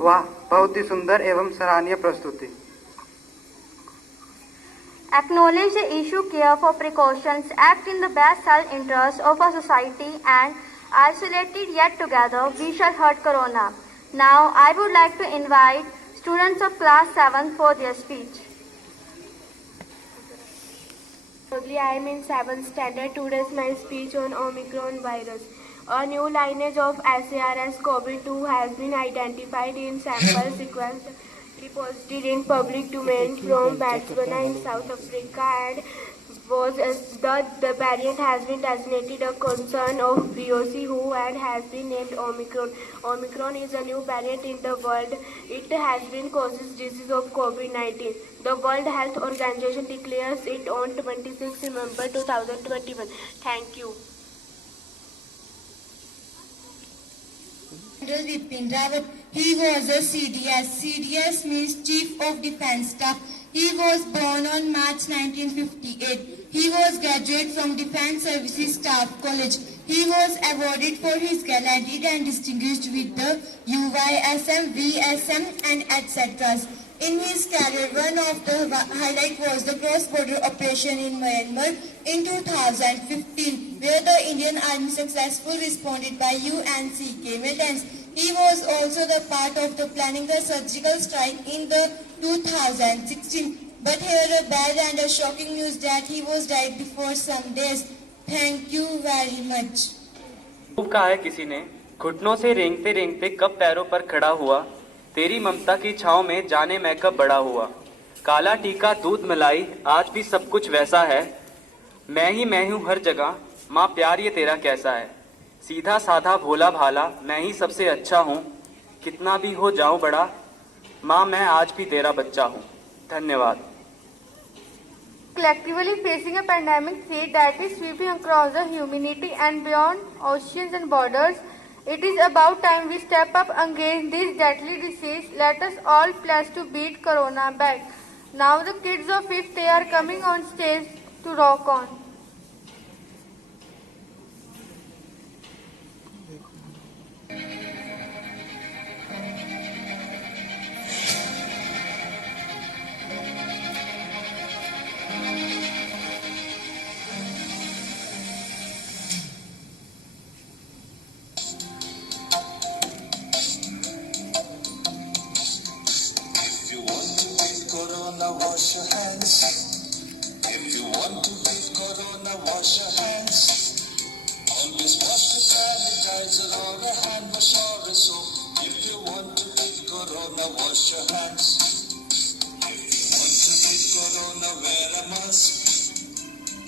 वाह, बहुत ही सुंदर एवं सराहनीय प्रस्तुति। Acknowledge the issue, care for precautions, act in the best self-interest of our society, and isolated yet together we shall hurt Corona. Now I would like to invite students of class 7 for their speech. I am in 7th standard. Today's my speech on Omicron virus. A new lineage of SARS-CoV-2 has been identified in sample sequence deposited in public domain from Botswana in South Africa, and the variant has been designated a concern of VOC, who has been named Omicron. Omicron is a new variant in the world. It has been causes disease of COVID-19. The World Health Organization declares it on 26 November 2021. Thank you. General Vipin Rawat. He was a CDS. CDS means Chief of Defence Staff. He was born on March 1958. He was graduate from Defence Services Staff College. He was awarded for his gallantry and distinguished with the UYSM, VSM and etc. In his career, one of the highlight was the cross-border operation in Myanmar in 2015, where the Indian Army successfully responded by UNCK militants. He was also the part of the planning the surgical strike in the 2016. But here a bad and a shocking news that he was died before some days. Thank you very much. खूब कहा है किसी ने, घुटनों से रेंगते रेंगते कब पैरों पर खड़ा हुआ, तेरी ममता की छांव में जाने मैं कब बड़ा हुआ। काला टीका दूध मलाई आज भी सब कुछ वैसा है, मैं हूँ हर जगह, माँ प्यार ये तेरा कैसा है। सीधा साधा भोला भाला मैं ही सबसे अच्छा हूँ, कितना भी हो जाऊँ बड़ा, माँ मैं आज भी तेरा बच्चा हूँ। धन्यवाद। Collectively facing a pandemic threat that is sweeping across the humanity and beyond oceans and borders, it is about time we step up against this deadly disease. Let us all pledge to beat Corona back. Now the kids of 5th, they are coming on stage to rock on. Wash your hands. If you want to beat Corona, wash your hands. Always wash the sanitizer or a hand wash or a soap. If you want to beat Corona, wash your hands. If you want to beat Corona, wear a mask.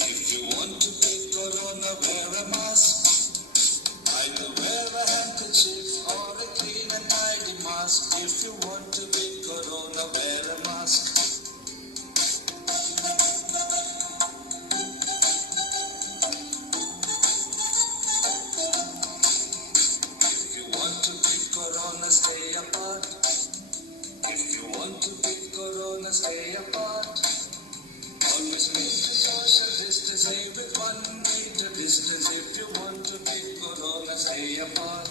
If you want to beat Corona, wear a mask. Either wear a handkerchief or a clean and tidy mask. If you want to beat Corona, wear a mask. Stay apart. If you want to beat Corona, stay apart. Always maintain social distancing with 1 meter distance. If you want to beat Corona, stay apart.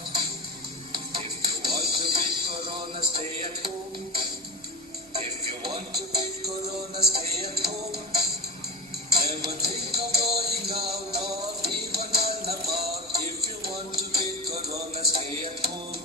If you want to beat Corona, stay at home. If you want to beat Corona, stay at home. Never think of going out or even run about. If you want to beat Corona, stay at home.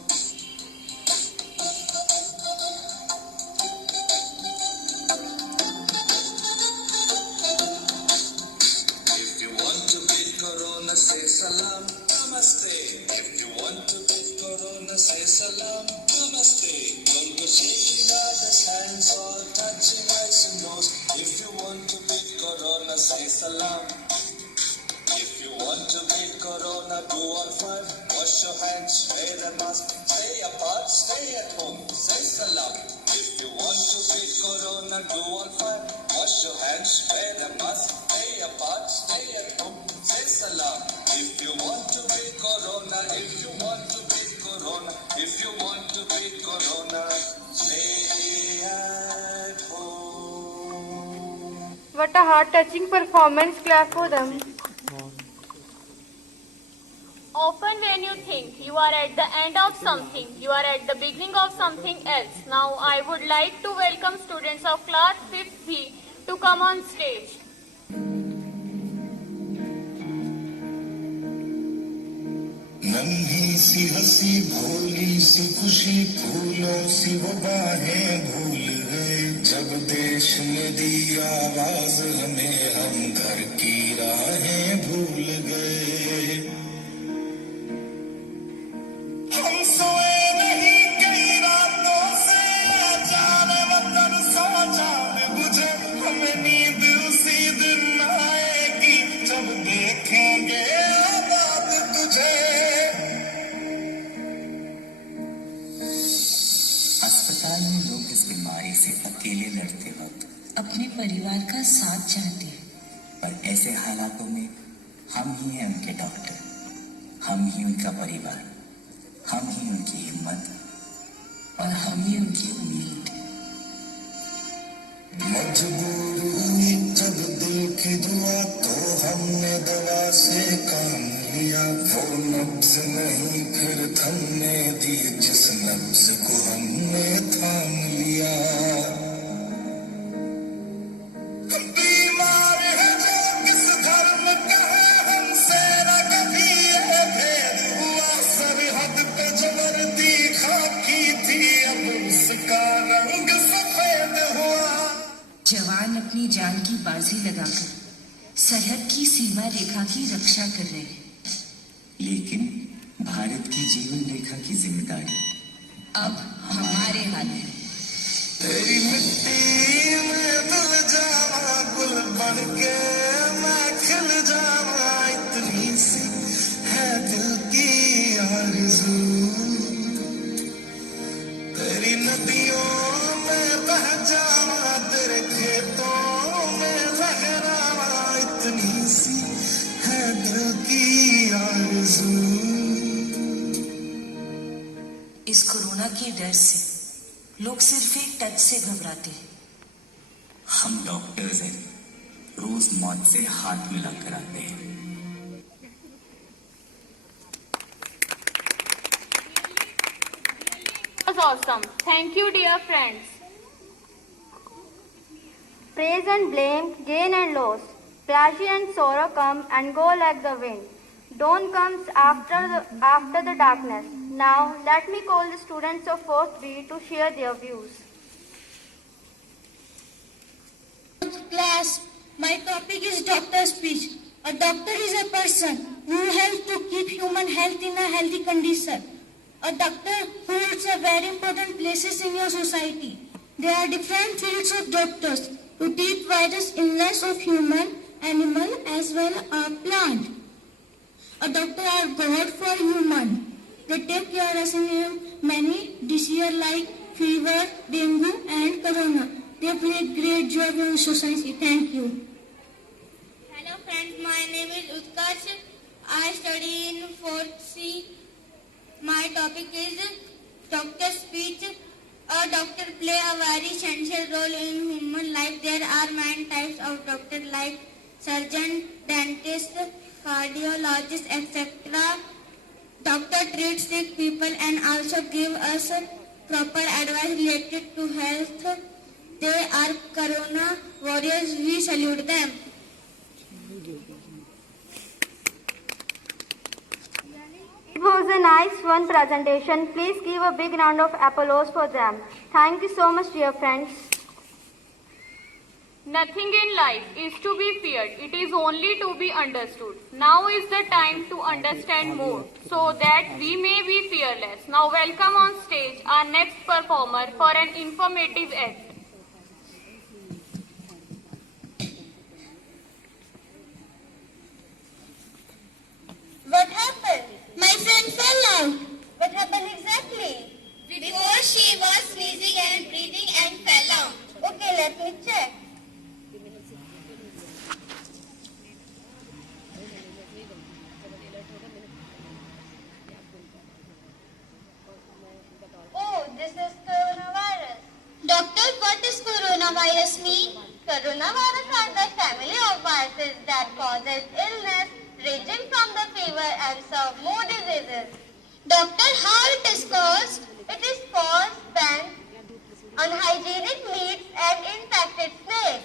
Say salam, namaste. If you want to beat Corona, say salam, namaste. Don't go shaking others' hands or touching eyes and nose. If you want to beat Corona, say salam. If you want to beat Corona, do all 5. Wash your hands, wear a mask. Stay apart, stay at home. Say salam. If you want to beat Corona, do all 5. Wash What a heart-touching performance. Clap for them. Often when you think you are at the end of something, you are at the beginning of something else. Now I would like to welcome students of class 5th B to come on stage. नन्ही सी हंसी भोली सी खुशी फूलों सी वो बाहें भूल गए जब देश ने दी आवाज हमें हम घर की राहें भूल गए हम सोए नहीं कई रातों से जाने वतन सो जाने बुझे हमें नींद उसी दिन आएगी जब देखेंगे आबाद तुझे अस्पताल में लोग इस बीमारी से अकेले लड़ते वक्त अपने परिवार का साथ चाहते हैं, पर ऐसे हालातों में हम ही हैं उनके डॉक्टर, हम ही उनका परिवार, हम ही उनकी हिम्मत और हम ही उनकी उम्मीद। मजबूर हुई जब दिल की दुआ तो हमने दवा से काम लिया वो नब्ज नहीं फिर थमने दी जिस नब्ज को हमने थाम लिया बीमार है जो किस धर्म का है हमसे न कभी ये भेद हुआ सरहद पे जो वर्दी खाकी थी अब उसका रंग सफेद हुआ जवान अपनी जान की बाजी लगाकर सरहद की सीमा रेखा की रक्षा कर रहे हैं, लेकिन भारत की जीवन रेखा की जिम्मेदारी अब हमारे हाथ है। तेरी मिट्टी में मिल जावा गुल बन के मैं खिल जावा इतनी सी है दिल की आरज़ू तेरी नदियों में बह जावा तेरे खेतों में लहरावा इतनी सी है दिल की आरज़ू इस कोरोना के डर से लोग सिर्फ एक टच से घबराते हैं। हम डॉक्टर्स हैं, रोज मौत से हाथ मिलाकर आते हैं। It was awesome. Thank you, dear friends. Praise and blame, gain and loss. Pleasure and sorrow come and go like the wind. Dawn comes after the darkness. Now, let me call the students of 4th B to share their views. Class, my topic is doctor speech. A doctor is a person who helps to keep human health in a healthy condition. A doctor holds a very important places in your society. There are different fields of doctors to treat various illness of human, animal as well as plant. A doctor are God for human. They take care of us in many diseases like fever, dengue and corona. They play a great job in society. Thank you. Hello friends, my name is Utkarsh. I study in 4th C. My topic is doctor speech. A doctor play a very essential role in human life. There are many types of doctor like surgeon, dentist, cardiologist, etc. Doctor treats sick people and also give us proper advice related to health. They are corona warriors. We salute them. It was a nice one presentation. Please give a big round of applause for them. Thank you so much, dear friends. Nothing in life is to be feared. It is only to be understood. Now is the time to understand more so that we may be fearless. Now welcome on stage our next performer for an informative act. What happened? My friend fell out. What happened exactly? Before she was sneezing and breathing and fell out. Okay, let me check. Oh, this is coronavirus. Doctor Coronavirus are the family of viruses that causes illness, ranging from the fever and some more diseases. Doctor, how it is caused? It is caused when unhygienic meats and infected snakes.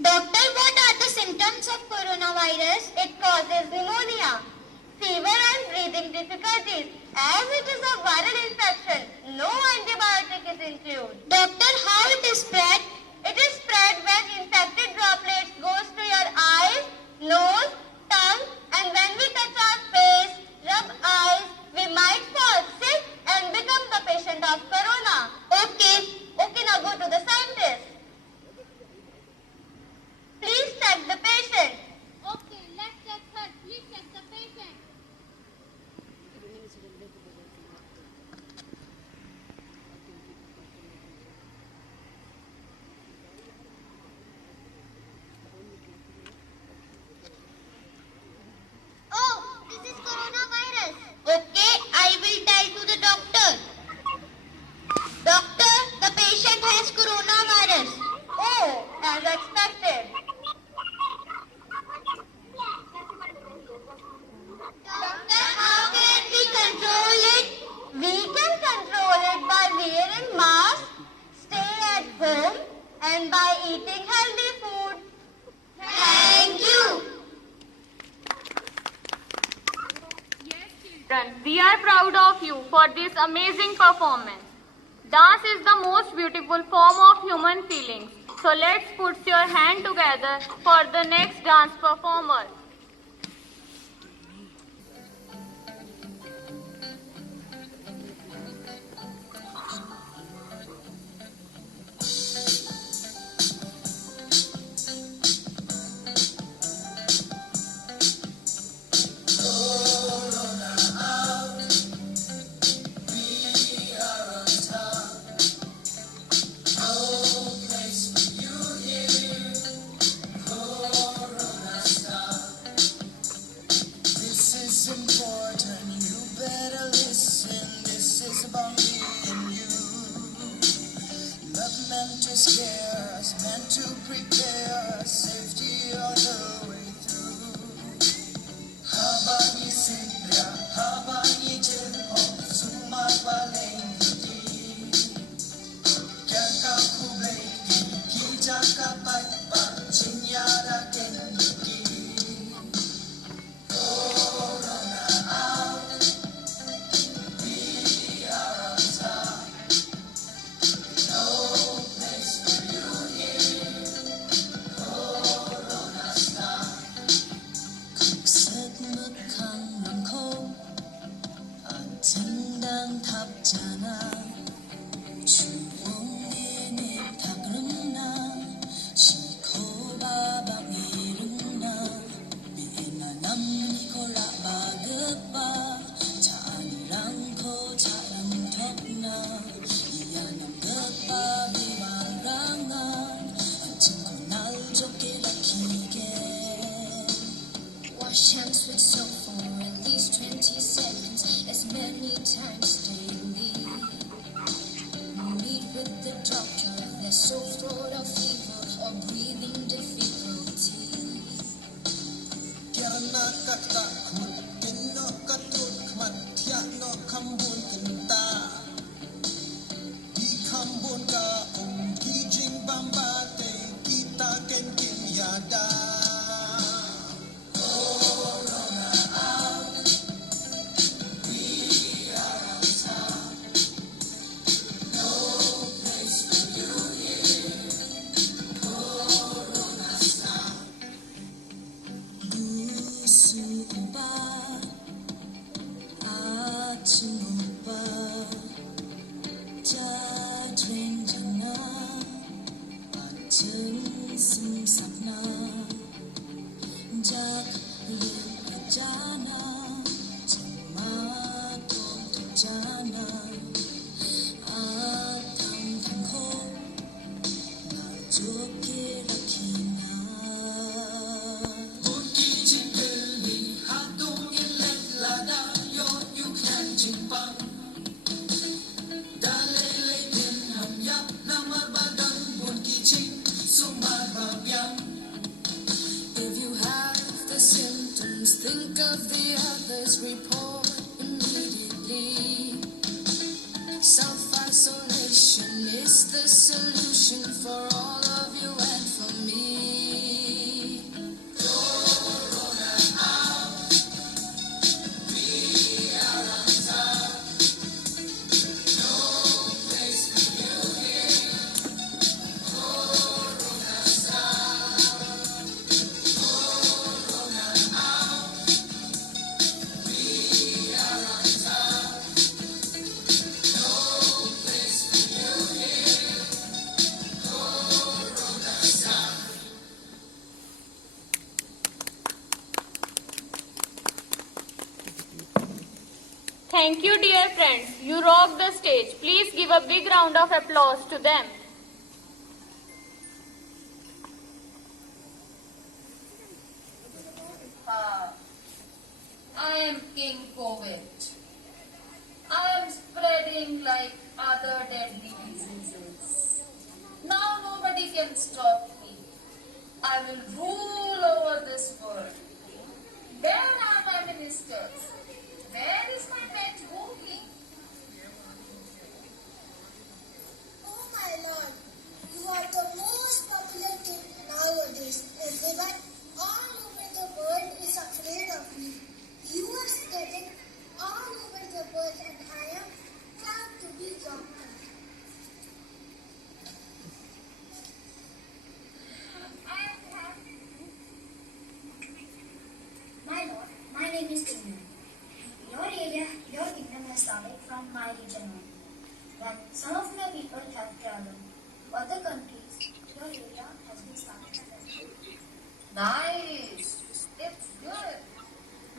Doctor, what are the symptoms of coronavirus? It causes pneumonia, fever and breathing difficulties. As it is a viral infection, no antibiotic is included. Doctor, how it is spread? It is spread when infected droplets goes to your eyes, nose, tongue, and when we touch our face, rub eyes, we might fall sick and become the patient of corona. Okay, now go to the scientist. Please check the patient. Okay, let's check her. Please check the patient. Oh, this is coronavirus. Okay, I will tell to the doctor. Doctor, the patient has coronavirus. Oh, as expected. Doctor, how can we control it? We can control it by wearing masks, stay at home, and by eating healthy food. Thank you. Children, we are proud of you for this amazing performance. Dance is the most beautiful form of human feelings. So let's put your hand together for the next dance performer. This is important, you better listen. This is about me and you. Not meant to scare us, meant to prepare us. Safety all the way through. Habang isigla, habang ijilhok, sumabaling hindi. Kaya ka kubay, kita kapag pa, chinyara keniki. Corona out, we are on top. No place for you here. Corona stop. Cực sức mức khăn nằm khô, chân đang thắp chana. 주홍 내내 타그름나, 시코 바방 이름나. 미나 남니 콜라 바그바, 자니랑코 자랑톱나. 이야නම් 그바 비마랑아, 친구 날 좋게 라키게. Wash hands with soap for at least 20 seconds, as many times daily. Meet with the doctor if there's sore throat or fever or breathing difficulties. Karena katakut, tino katut, matya no kambun kenta. Di kambun ka kijing bambate, kita ken kim yada. Corona think of the others, report immediately. Self-isolation is the solution for all of you and for me. Corona out, we are on top. No place for you here. Corona stop. Corona out, we are on top. No place for you here. Corona stop. Thank you, dear friends. You rock the stage. Please give a big round of applause to them. I am King COVID. I am spreading like other deadly diseases. Now nobody can stop me. I will rule over this world. Where are my ministers? Where is my pet Googie? Oh my lord, you are the most popular king nowadays. Everyone all over the world is afraid of me. You are spreading all over the world and I am proud to be your king. My lord, my name is Timur. Your area, your kingdom has started from my region only. When some of my people have traveled to other countries, your area has been started. Nice. It's good.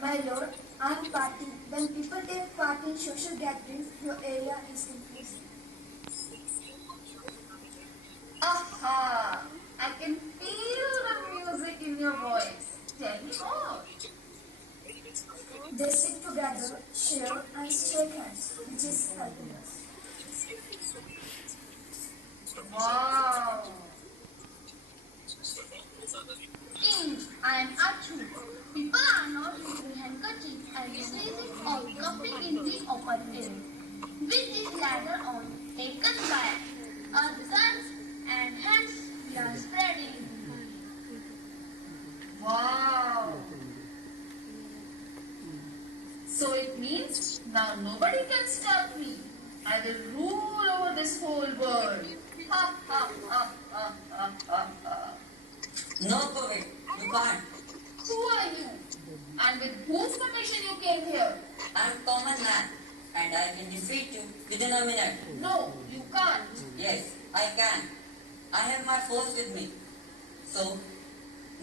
My lord, I am party. When people take part in social gatherings, your area is increased. Aha! I can feel the music in your voice. Tell me more. They sit together, share, and shake hands, which is helping us. Wow. King, I am Achu. People are not using handkerchiefs and sneezing or coughing in the open air. With this ladder on, taken by our thumbs and hands, we are spreading. Wow. So it means now nobody can stop me. I will rule over this whole world. Ha ha ha ha ha ha ha. No, COVID, you can't. Who are you? And with whose permission you came here? I'm common man, and I can defeat you within a minute. No, you can't. Yes, I can. I have my force with me. So,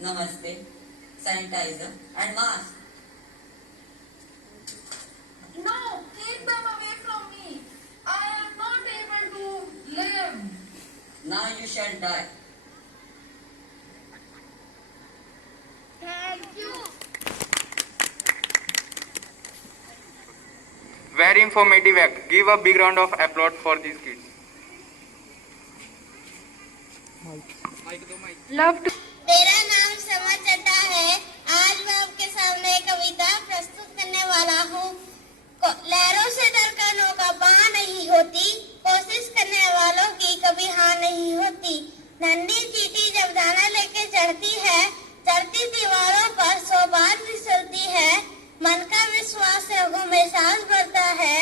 namaste, sanitizer, and mask. No, keep them away from me. I am not able to live. Now you shall die. Thank you. Very informative act. Give a big round of applause for these kids. Love to. मेरा नाम समा चड्डा है। आज मैं आपके सामने एक कविता प्रस्तुत करने वाला हूँ। लहरों से डरकर नौका बहा नहीं होती, कोशिश करने वालों की कभी हार नहीं होती। नन्ही चींटी जब दाना लेके चढ़ती है, चढ़ती दीवारों पर 100 बार फिसलती है। मन का विश्वास रगों में सांस भरता है,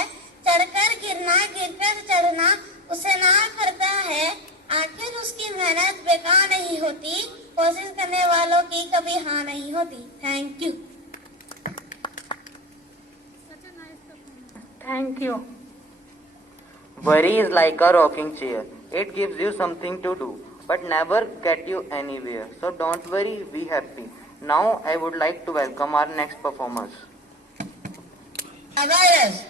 चढ़कर गिरना गिरकर चढ़ना उसे ना करता है। आखिर उसकी मेहनत बेकार नहीं होती, कोशिश करने वालों की कभी हार नहीं होती। Thank you. Thank you. Worry is like a rocking chair. It gives you something to do, but never get you anywhere. So don't worry, be happy. Now I would like to welcome our next performers. Virus.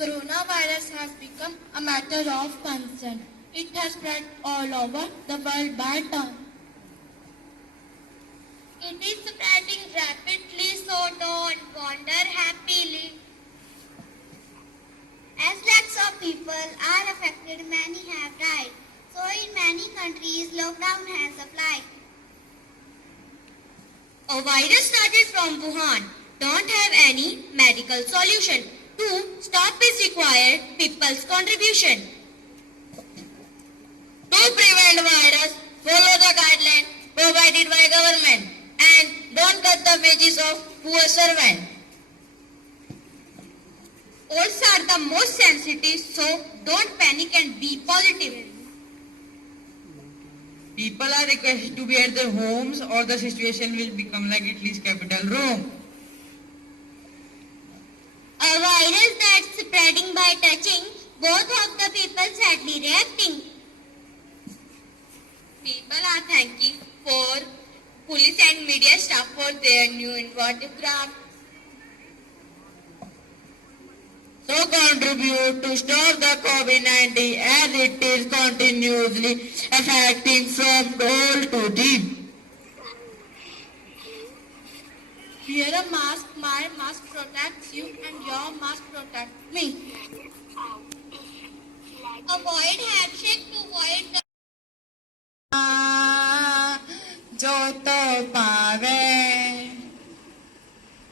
Coronavirus has become a matter of concern. It has spread all over the world by turn. It is spreading rapidly, so don't wander happily. As lakhs of people are affected, many have died. So in many countries, lockdown has applied. A virus started from Wuhan. Don't have any medical solution. To stop is required people's contribution. To prevent virus, follow the guideline provided by government and don't cut the wages of poor servant. Olds are the most sensitive, so don't panic and be positive. People are requested to be at their homes or the situation will become like Italy's capital, Rome. A virus that's spreading by touching, both of the people sadly reacting. People are thanking for police and media staff for their new innovative craft. So contribute to stop the COVID-19 as it is continuously affecting from old to deep. Wear a mask, my mask protects you and your mask protects me. Avoid handshake to avoid the जो तो पावे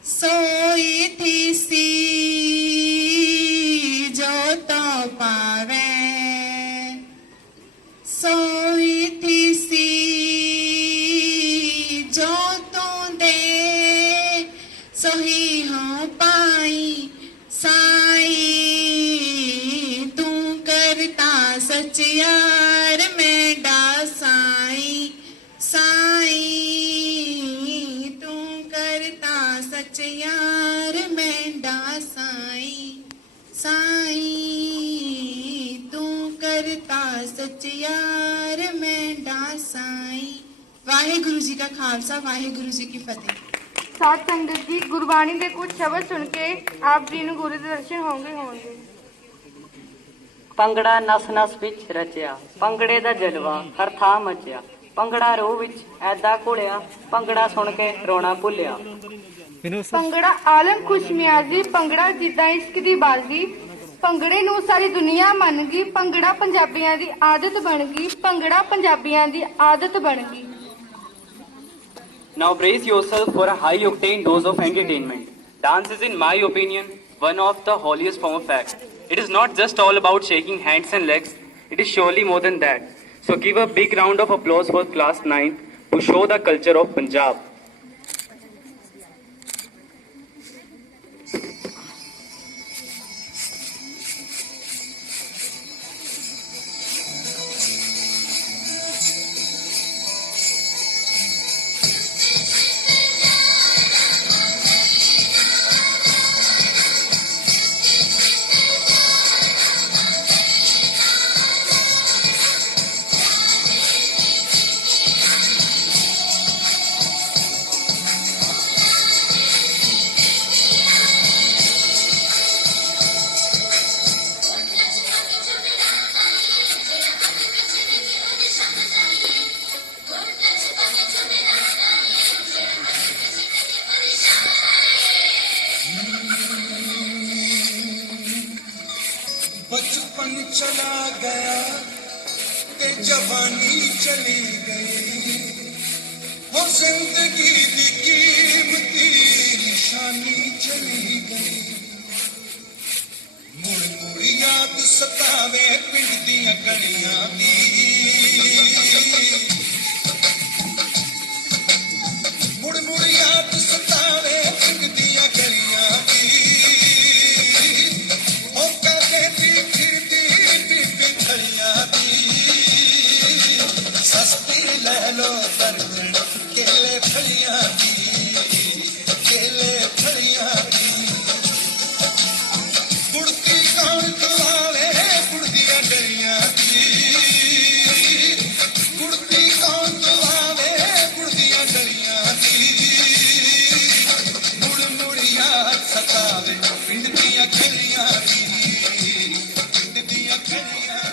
सोई थी सी जो तो पावे सोई थी सी जो तो दे सोही हो पाई साई तू करता सच यार में डासाई साई तू करता सच यार में डासाई साई तू करता सच यार में डासाई। वाहेगुरु जी का खालसा वाहेगुरु जी की फतेह। साथ संगत जी गुरबाणी के कुछ शब्द सुन के आप जी ਨੂੰ ਗੁਰੂ ਦੇ ਦਰਸ਼ਨ ਹੋਣਗੇ। ਭੰਗੜਾ ਨਸ ਨਸ ਵਿੱਚ ਰਚਿਆ ਭੰਗੜੇ ਦਾ ਜਲਵਾ ਹਰ ਥਾਂ ਮਚਿਆ ਭੰਗੜਾ ਰੂਹ ਵਿੱਚ ਐਦਾ ਘੁਲਿਆ ਭੰਗੜਾ ਸੁਣ ਕੇ ਰੋਣਾ ਭੁੱਲਿਆ। ਭੰਗੜਾ ਆਲਮ ਖੁਸ਼ਮਿਆਜ਼ੀ ਭੰਗੜਾ ਜਿੱਦਾਂ ਇਸ਼ਕ ਦੀ ਬਾਜ਼ੀ ਭੰਗੜੇ ਨੂੰ ਸਾਰੀ ਦੁਨੀਆ ਮੰਨ ਗਈ ਭੰਗੜਾ ਪੰਜਾਬੀਆਂ ਦੀ ਆਦਤ ਬਣ ਗਈ ਭੰਗੜਾ ਪੰਜਾਬੀਆਂ ਦੀ ਆਦਤ ਬਣ ਗਈ। Now brace yourself for a high octane dose of entertainment. Dance is, in my opinion, one of the holiest form of act. It is not just all about shaking hands and legs. It is surely more than that. So give a big round of applause for class 9 to show the culture of Punjab. बचपन चला गया ते जवानी चली गई हो जिंदगी दी कीमती निशानी चली गई मुड़ मुड़ याद सतावे पिंड दियां गलियां दी मुड़ मुड़ याद सतावे पिंड दियां गलियां दी सस्ती ले लो दर्जन केले फलियां दी केले फलियां दी बुढ़ती कौन दुआवे बुढ़दियां गलियां दी बुढ़ती कौन दुआवे बुढ़दियां गलियां दी मुड़ मुड़ याद सतावे पिंड दियां गलियां दी पिंड दियां गलियां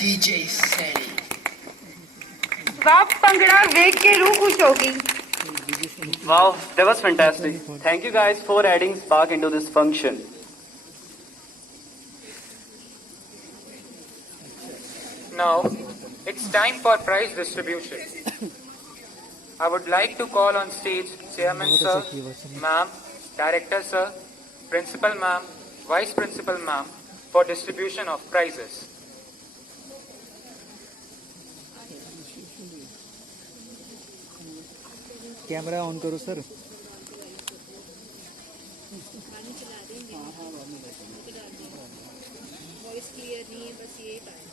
DJ Sally. वाह पंगड़ा वेख के रूह खुश होगी. Wow, that was fantastic. Thank you guys for adding spark into this function. Now, it's time for prize distribution. I would like to call on stage Chairman Sir, Ma'am, Director Sir, Principal Ma'am, Vice Principal Ma'am for distribution of prizes. Camera on करो sir. Voice clear नहीं है, बस यही बात है,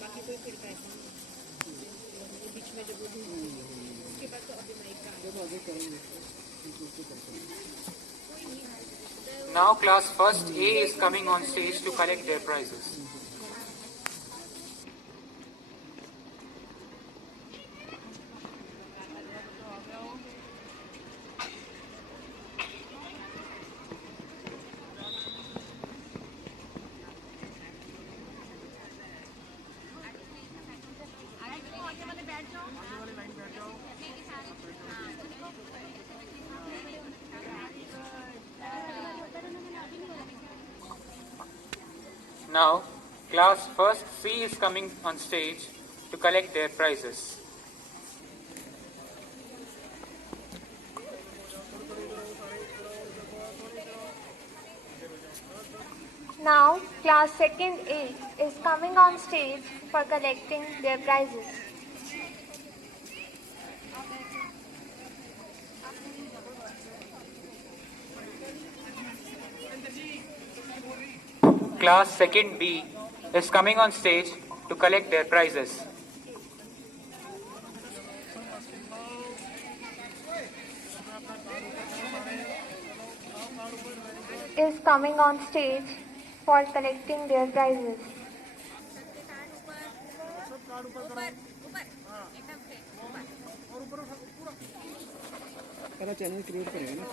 बाकी कोई feedback नहीं. बीच में जब वो उसके बाद तो अभी mic Now class first A is coming on stage to collect their prizes. Now, class first C is coming on stage to collect their prizes. Now, class 2nd A is coming on stage for collecting their prizes. Class 2nd B is coming on stage to collect their prizes. Is coming on stage for collecting their prizes. पहला channel create करेंगे ना.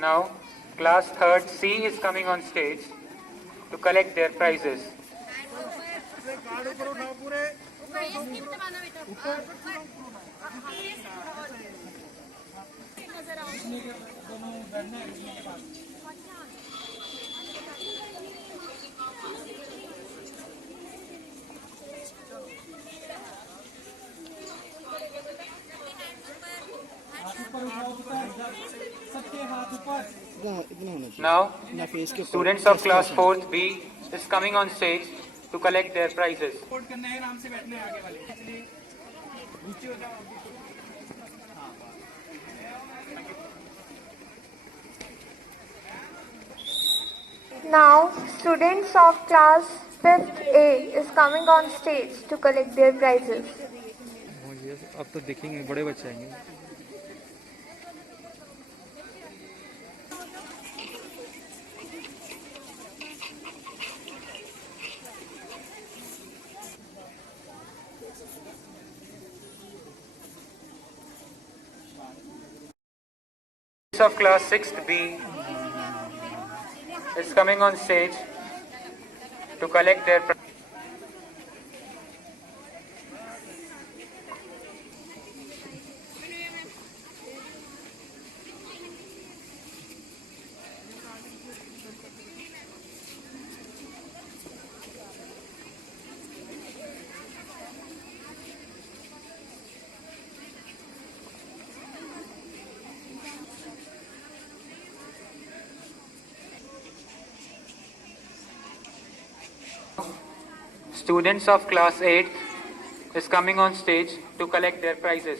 Now, class 3rd C is coming on stage to collect their prizes. Now, students of class 4th B is coming on stage to collect their prizes. Now, students of class 5th A is coming on stage to collect their prizes. अब तो देखेंगे बड़े बच्चे आएंगे. Of class 6th B is coming on stage to collect their prizes. Students of class 8 is coming on stage to collect their prizes.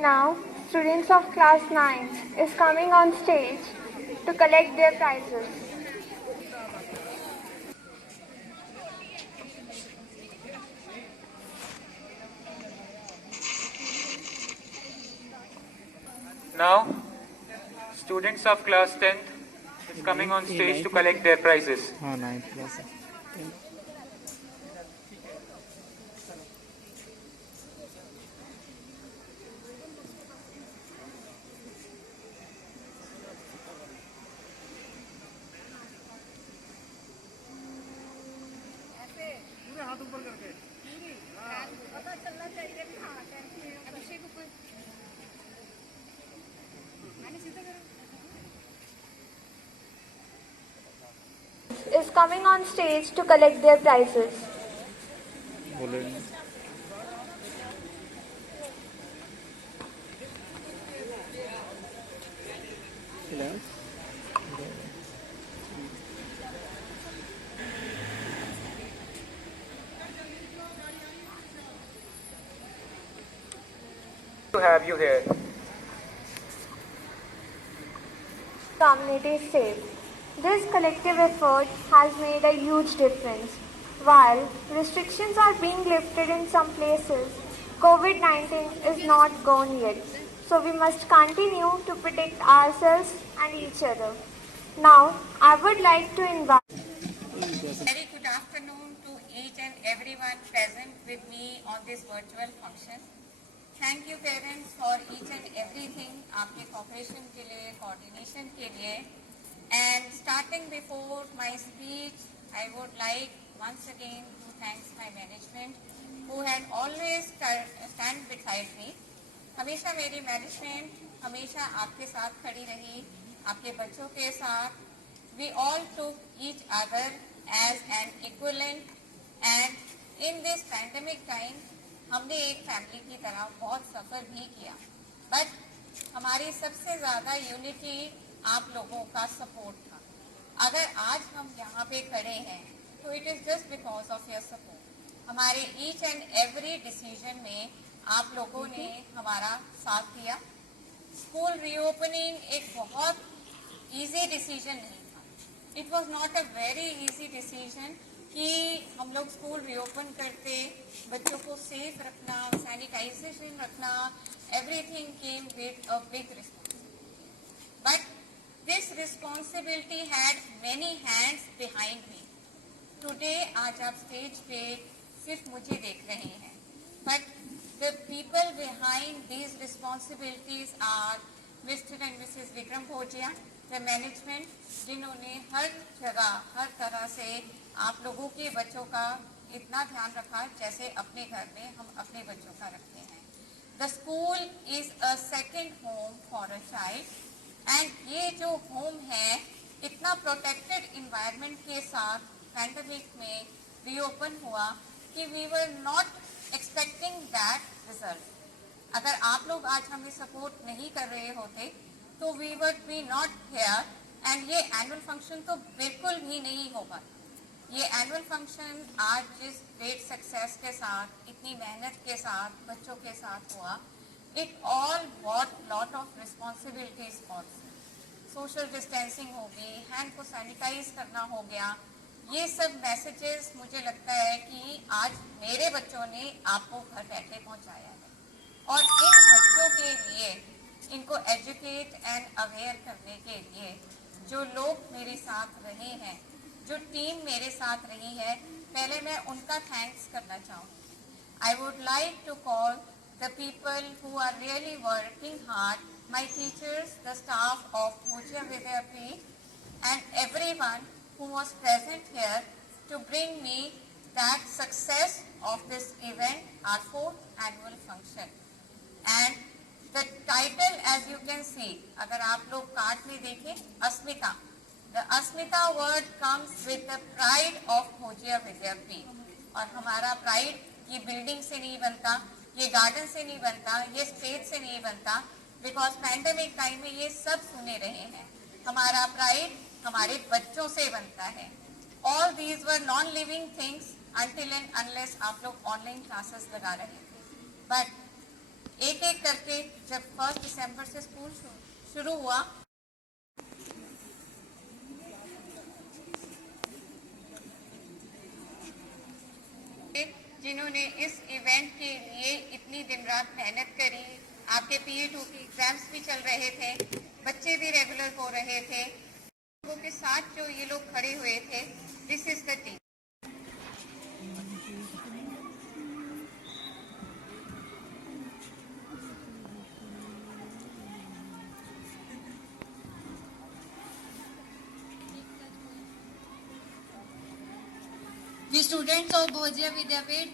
Now, students of class 9 is coming on stage to collect their prizes. Now, students of class 10th is coming on stage to collect their prizes. हाँ 9th class है. पूरे हाथ ऊपर करके पता चलना चाहिए कि हाँ अभिषेक ऊपर मैंने सीधा करा Is coming on stage to collect their prizes. बोलेंगे. To have you here. Community safe. This collective effort has made a huge difference. While restrictions are being lifted in some places, COVID-19 is not gone yet. So we must continue to protect ourselves and each other. Now, I would like to invite Very good afternoon to each and everyone present with me on this virtual function. Thank you parents for each and everything, आपके cooperation के लिए, coordination के लिए. And starting before my speech, I would like once again to thank my management who had always stand beside me. हमेशा मेरी management हमेशा आपके साथ खड़ी रही, आपके बच्चों के साथ. We all took each other as an equivalent, and in this pandemic time हमने एक फैमिली की तरह बहुत सफ़र भी किया. बट हमारी सबसे ज़्यादा यूनिटी आप लोगों का सपोर्ट था. अगर आज हम यहाँ पे खड़े हैं तो it is just because of your support. हमारे ईच एंड एवरी डिसीजन में आप लोगों ने हमारा साथ दिया. स्कूल रीओपनिंग एक बहुत ईजी डिसीजन नहीं था. It was not a very easy decision कि हम लोग स्कूल रीओपन करते, बच्चों को सेफ रखना, सैनिटाइजेशन रखना, everything came with a big responsibility. But this responsibility had many hands behind me. Today आज आप स्टेज पे सिर्फ मुझे देख रहे हैं, but the people behind these responsibilities are Mr and Mrs Vikram Bhojia, the management, जिन्होंने हर जगह हर तरह से आप लोगों के बच्चों का इतना ध्यान रखा जैसे अपने घर में हम अपने बच्चों का रखते हैं. The school is a second home for a child, and ये जो होम है इतना प्रोटेक्टेड इन्वायरमेंट के साथ पैंडेमिक में रीओपन हुआ कि we were not expecting that result. अगर आप लोग आज हमें सपोर्ट नहीं कर रहे होते तो we were be not here, and ये एनुअल फंक्शन तो बिल्कुल भी नहीं होगा. ये एनुअल फंक्शन आज जिस ग्रेट सक्सेस के साथ, इतनी मेहनत के साथ, बच्चों के साथ हुआ, it all what lot of responsibilities also. Social distancing होगी, हैंड को सैनिटाइज करना हो गया. ये सब मैसेजेस मुझे लगता है कि आज मेरे बच्चों ने आपको घर बैठे पहुंचाया है. और इन बच्चों के लिए, इनको एजुकेट एंड अवेयर करने के लिए जो लोग मेरे साथ रहे हैं, जो टीम मेरे साथ रही है, पहले मैं उनका थैंक्स करना चाहूँगी. I would like to call the people who are really working hard, my teachers, the staff of Bhojia Vidyapeeth, and everyone who was present here to bring me that success of this event, our 4th annual function. And the title, as you can see, अगर आप लोग card में देखें, अस्मिता. The Asmita word comes with the pride of भोजिया विद्यापीठ. और हमारा pride ये building से नहीं बनता, ये गार्डन से नहीं बनता, ये स्टेज से नहीं बनता, बिकॉज पैंडेमिक टाइम में ये सब सुने रहे हैं. हमारा प्राइड हमारे बच्चों से बनता है. All these were non living things until and unless आप लोग ऑनलाइन क्लासेस लगा रहे थे. बट एक एक करके जब 1 दिसंबर से स्कूल शुरू हुआ, जिन्होंने इस इवेंट के लिए इतनी दिन रात मेहनत करी। आपके PA2 के एग्जाम्स भी चल रहे थे, बच्चे भी रेगुलर हो रहे थे। लोगों के साथ जो ये लोग खड़े हुए थे, this is the team. We students of Bhojia Vidyapit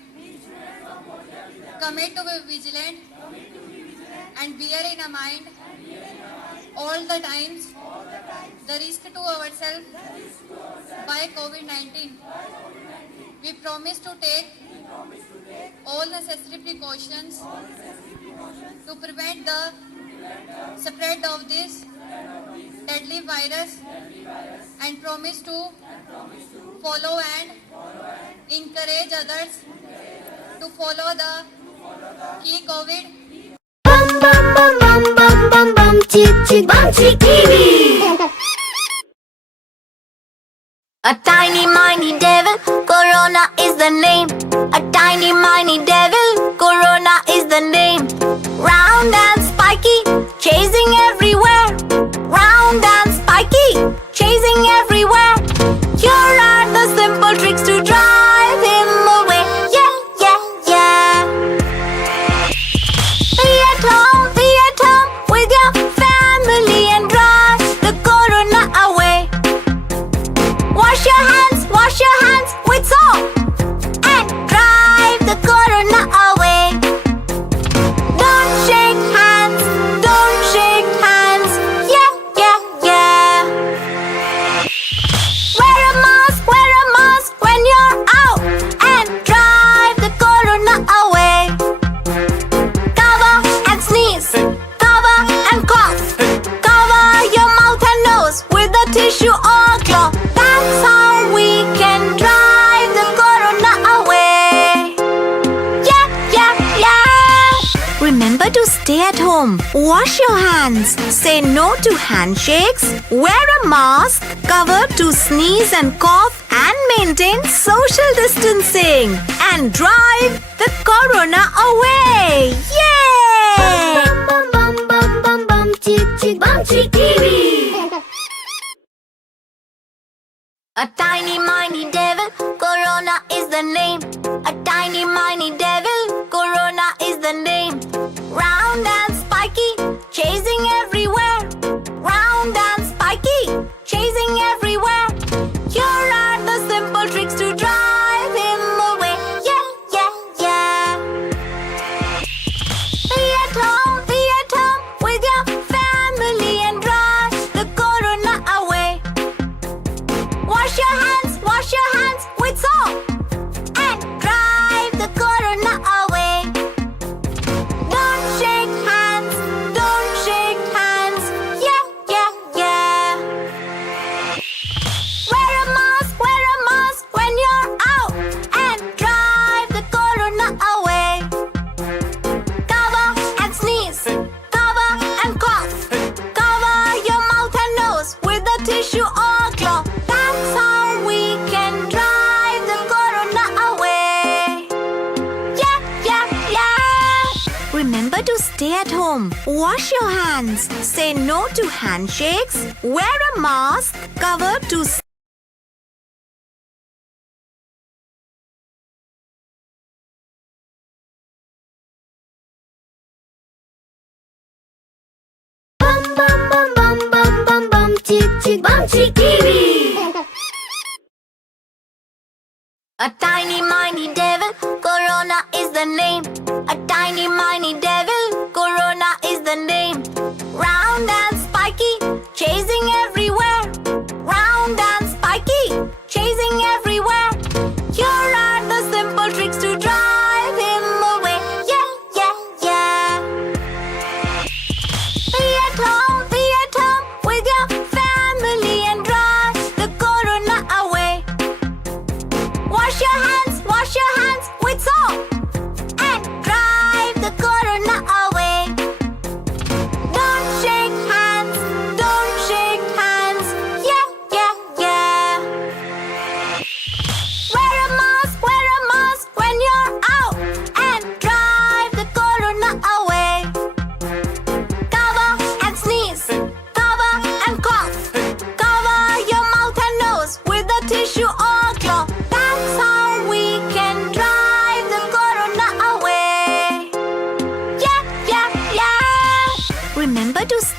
commit to be vigilant and bear in our mind all the times the risk to ourselves by COVID-19. We promise to take all necessary precautions to prevent the spread of this deadly virus and promise to follow and encourage others to follow the key COVID. Bum bum bum bum bum bum bum chick bum chick TV. A tiny miny devil, Corona is the name. A tiny miny devil, Corona is the name. Round and spiky, chasing everywhere. Round and spiky, chasing everywhere. Here are the simple tricks to drive him away. Yeah, yeah, yeah. Be at home with your family and drive the Corona away. Wash your hands with soap and drive the Corona away. Don't shake hands, yeah, yeah, yeah. Wear a mask when you're out and drive the Corona away. Cover and sneeze, cover and cough. Cover your mouth and nose with a tissue or cloth. That's how we can drive the Corona away. Yeah, yeah, yeah. Remember to stay at home. Wash your hands. Say no to handshakes. Wear a mask. Cover to sneeze and cough. And maintain social distancing. And drive the Corona away. Yay! Bum bum bum bum bum chick bum chick TV. A tiny miny devil, Corona is the name. A tiny miny devil, Corona is the name. Round and spiky, chasing everywhere. Round and spiky, chasing everywhere. Here are the simple tricks to drive him away. Yeah, yeah, yeah. Be at home with your family and drive the Corona away. Wash your hands with soap and drive the Corona away. Don't shake hands, yeah, yeah, yeah. Wear a mask when you're out and drive the Corona away. Cover and sneeze, cover and cough. Cover your mouth and nose with a tissue or cloth. That's how we can drive the Corona away. Yeah, yeah, yeah. Remember to stay at home. Wash your hands. Say no to handshakes. Wear a mask. Cover to bum bum bum bum bum bum bum chick bum chick TV. A tiny miny devil, Corona is the name. A tiny miny devil, Corona is the name. Round and spiky, chasing everywhere. Round and spiky, chasing everywhere. Here are the simple tricks to drive him away. Yeah, yeah, yeah. Be at home with your family and drive the Corona away. Wash your hands with soap and drive the Corona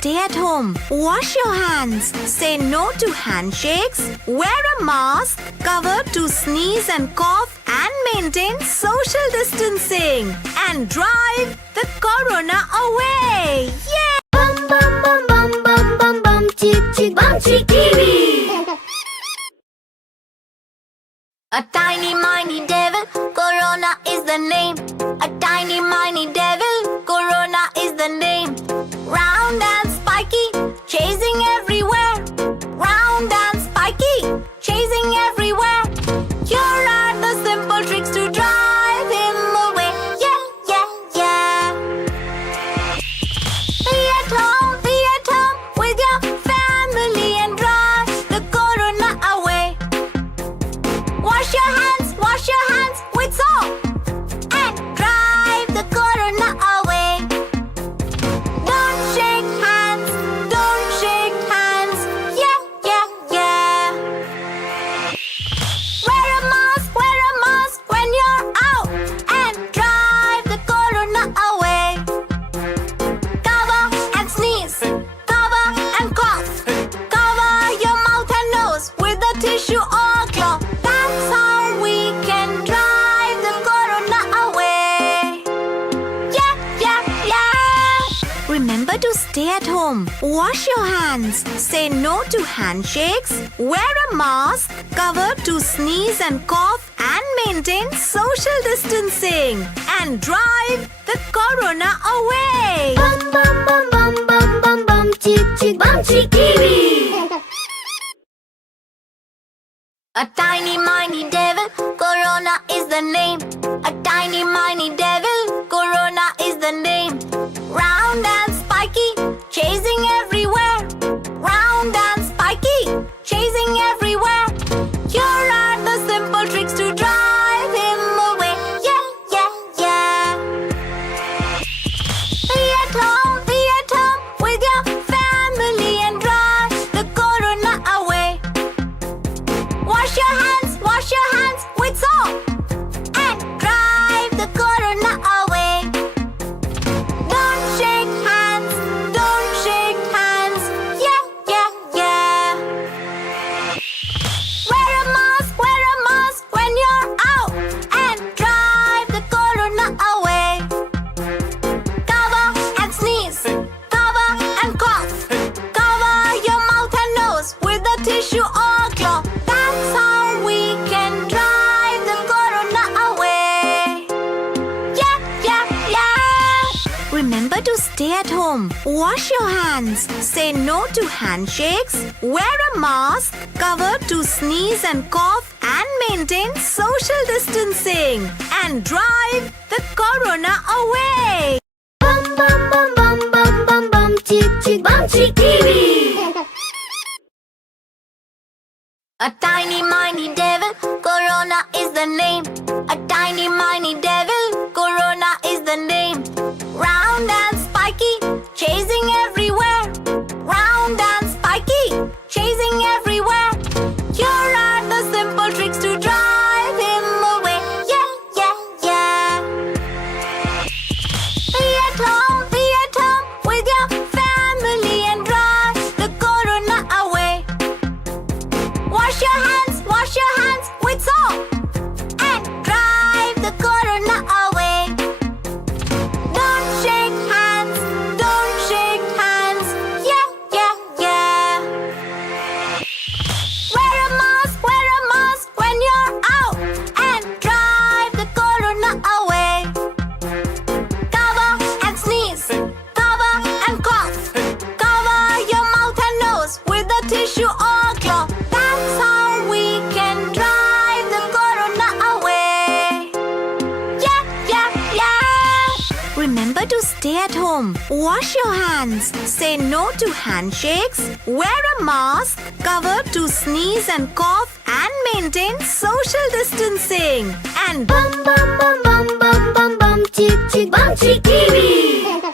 stay at home. Wash your hands. Say no to handshakes. Wear a mask. Cover to sneeze and cough. And maintain social distancing. And drive the corona away. Yeah! Bum bum bum bum bum bum bum chick chick bum chick TV. A tiny miny devil, Corona is the name. A tiny miny devil, Corona is the name. Round and spiky, chasing everywhere. Round and spiky, chasing everywhere. Here are the simple tricks to drive him away. Yeah, yeah, yeah. Be at home with your family and drive the corona away. Wash your hands with soap and drive the corona away. Don't shake hands, yeah, yeah, yeah. Wear a mask when you're out and drive the corona away. Cover and sneeze, cover and cough. Cover your mouth and nose with a tissue or cloth. That's how we can drive the corona away. Yeah, yeah, yeah. Remember to stay at home. Wash your hands. Say no to handshakes. Wear a mask. Cover to sneeze and cough. And maintain social distancing. And drive the corona away. Bum bum bum bum bum bum bum chick chick bum chick TV. A tiny miny devil, Corona is the name. A tiny miny devil, Corona is the name. Round and spiky, chasing everywhere. Round and spiky, chasing everywhere. Here are the simple tricks to drive him away. Yeah, yeah, yeah. Be at home with your family and drive the corona away. Wash your hands with soap and drive the corona away. Don't shake hands, yeah, yeah, yeah. Wear a mask when you're out and drive the corona away. Cover and sneeze, cover and cough. Cover your mouth and nose with a tissue or cloth. That's how we can drive the corona away. Yeah, yeah, yeah. Remember to stay at home. Wash your hands. Say no to handshakes. Wear a mask. Cover to sneeze and cough. And maintain social distancing. And drive the corona away. Bum bum bum bum bum bum bum chick chick bum chick TV. A tiny miny devil, Corona is the name. A tiny miny devil, Corona is the name. Round and spiky, chasing everywhere. Round and spiky, chasing everywhere. Here are the simple tricks to drive him away. Yeah, yeah, yeah. Be at home with your family and drive the corona away. Wash your hands with soap and drive the corona away. Don't shake hands, yeah, yeah, yeah. Wear a mask when you're out and drive the corona away. Cover and sneeze, cover and cough. Cover your mouth and nose with a tissue or cloth. That's how we can drive the corona away. Yeah, yeah, yeah. Remember to stay at home. Wash your hands. Say no to handshakes. Wear a mask. Cover to sneeze and cough. And maintain social distancing. And Bum bum bum bum bum bum bum chick chick bum chick TV.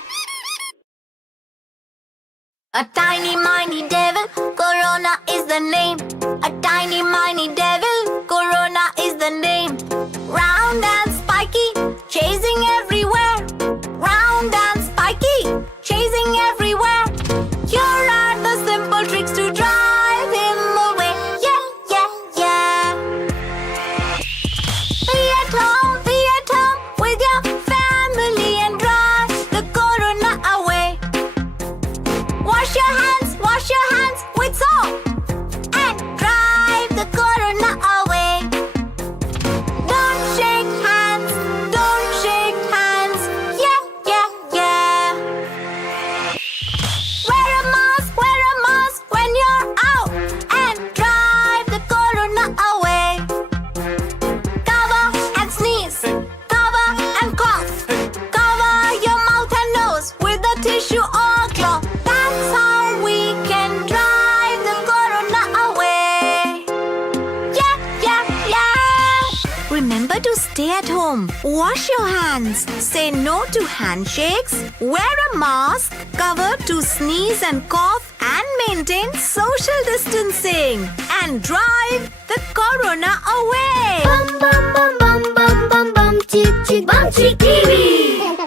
a tiny miny devil, Corona is the name. A tiny miny devil, Corona is the name. Round and spiky, chasing everywhere. Round and spiky, chasing everywhere. Remember to stay at home. Wash your hands. Say no to handshakes. Wear a mask. Cover to sneeze and cough and maintain social distancing. And drive the corona away. Bum bum bum bum bum bum bum chick chick bum chick TV.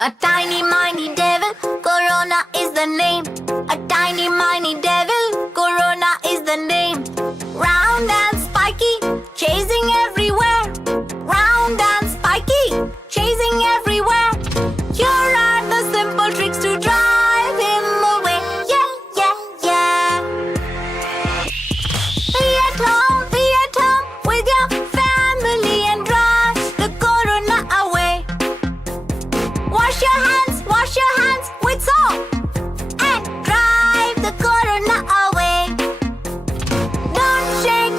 A tiny miny devil, corona is the name. A tiny miny devil, corona is the name. Round and spiky, chasing everywhere. Round and spiky, chasing everywhere. Here are the simple tricks to drive him away. Yeah, yeah, yeah. Be at home with your family and drive the corona away. Wash your hands with soap and drive the corona away. Don't shake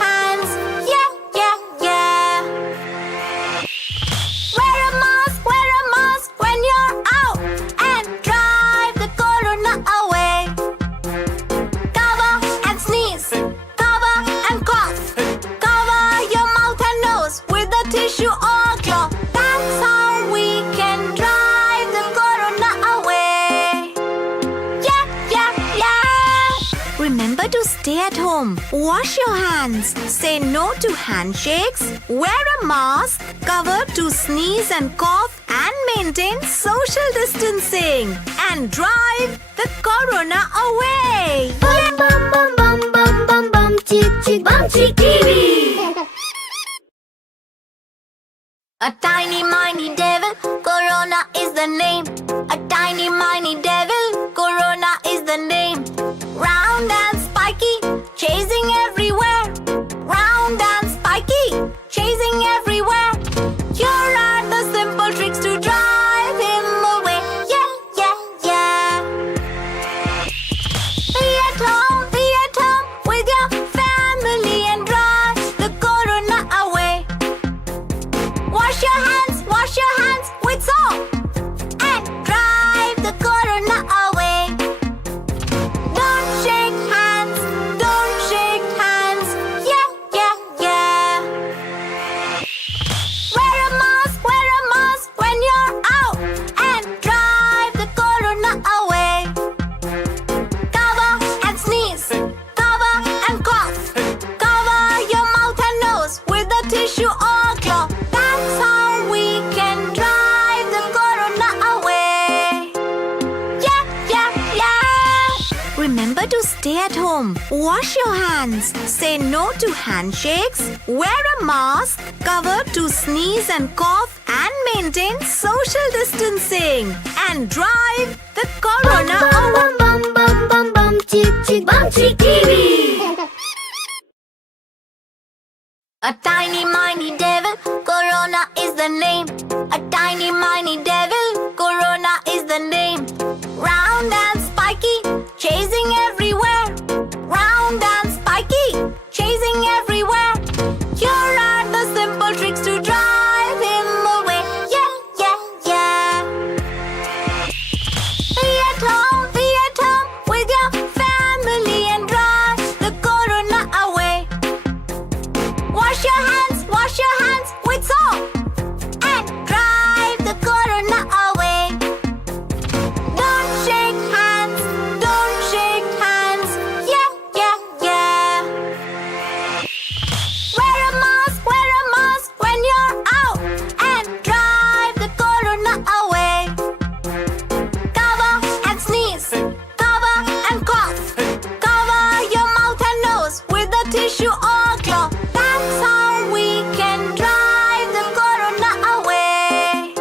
hands, yeah, yeah, yeah. Wear a mask when you're out and drive the corona away. Cover and sneeze, cover and cough. Cover your mouth and nose with a tissue or cloth. That's how we can drive the corona away. Yeah, yeah, yeah. Remember to stay at home. Wash your hands. Say no to handshakes. Wear a mask. Cover to sneeze and cough and maintain social distancing. And drive the corona away. Bum bum bum bum bum bum bum chick chick bum chick TV. A tiny miny devil, corona is the name. A tiny miny devil, corona is the name. Round and spiky, chasing everywhere. Round and spiky, chasing everywhere. Here are the simple tricks to drive him away. Yeah, yeah, yeah. Be at home with your family and drive the corona away. Wash your hands with soap and drive the corona away. Don't shake hands, yeah, yeah, yeah. Wear a mask when you're out and drive the corona away. Cover and sneeze, cover and cough. Cover your mouth and nose with a tissue or cloth. That's how we can drive the corona away. Yeah, yeah, yeah. Remember to stay at home. Wash your hands. Say no to handshakes. Wear a mask. Cover to sneeze and cough and maintain social distancing. And drive the corona away. Bum bum bum bum bum chick chick bum chick TV. A tiny miny devil, corona is the name. A tiny miny devil, corona is the name. Round and spiky, chasing everywhere. Round and spiky, chasing everywhere. Here are the simple tricks to drive him away. Yeah, yeah, yeah. Be at home with your family and drive the corona away. Wash your hands with soap and drive the corona away. Don't shake hands, yeah, yeah, yeah. Wear a mask when you're out and drive the corona away. Cover and sneeze, cover and cough. Cover your mouth and nose with a tissue or cloth. That's how we can drive the corona away.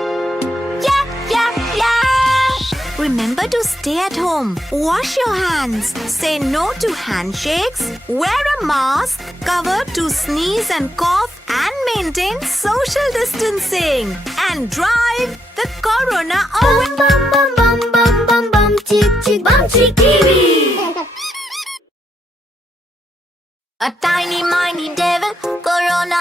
Yeah, yeah, yeah. Remember to stay at home. Wash your hands. Say no to handshakes. Wear a mask. Cover to sneeze and cough and maintain social distancing. And drive the corona away. Bum bum bum bum bum bum chick chick bum chick TV. A tiny miny devil, corona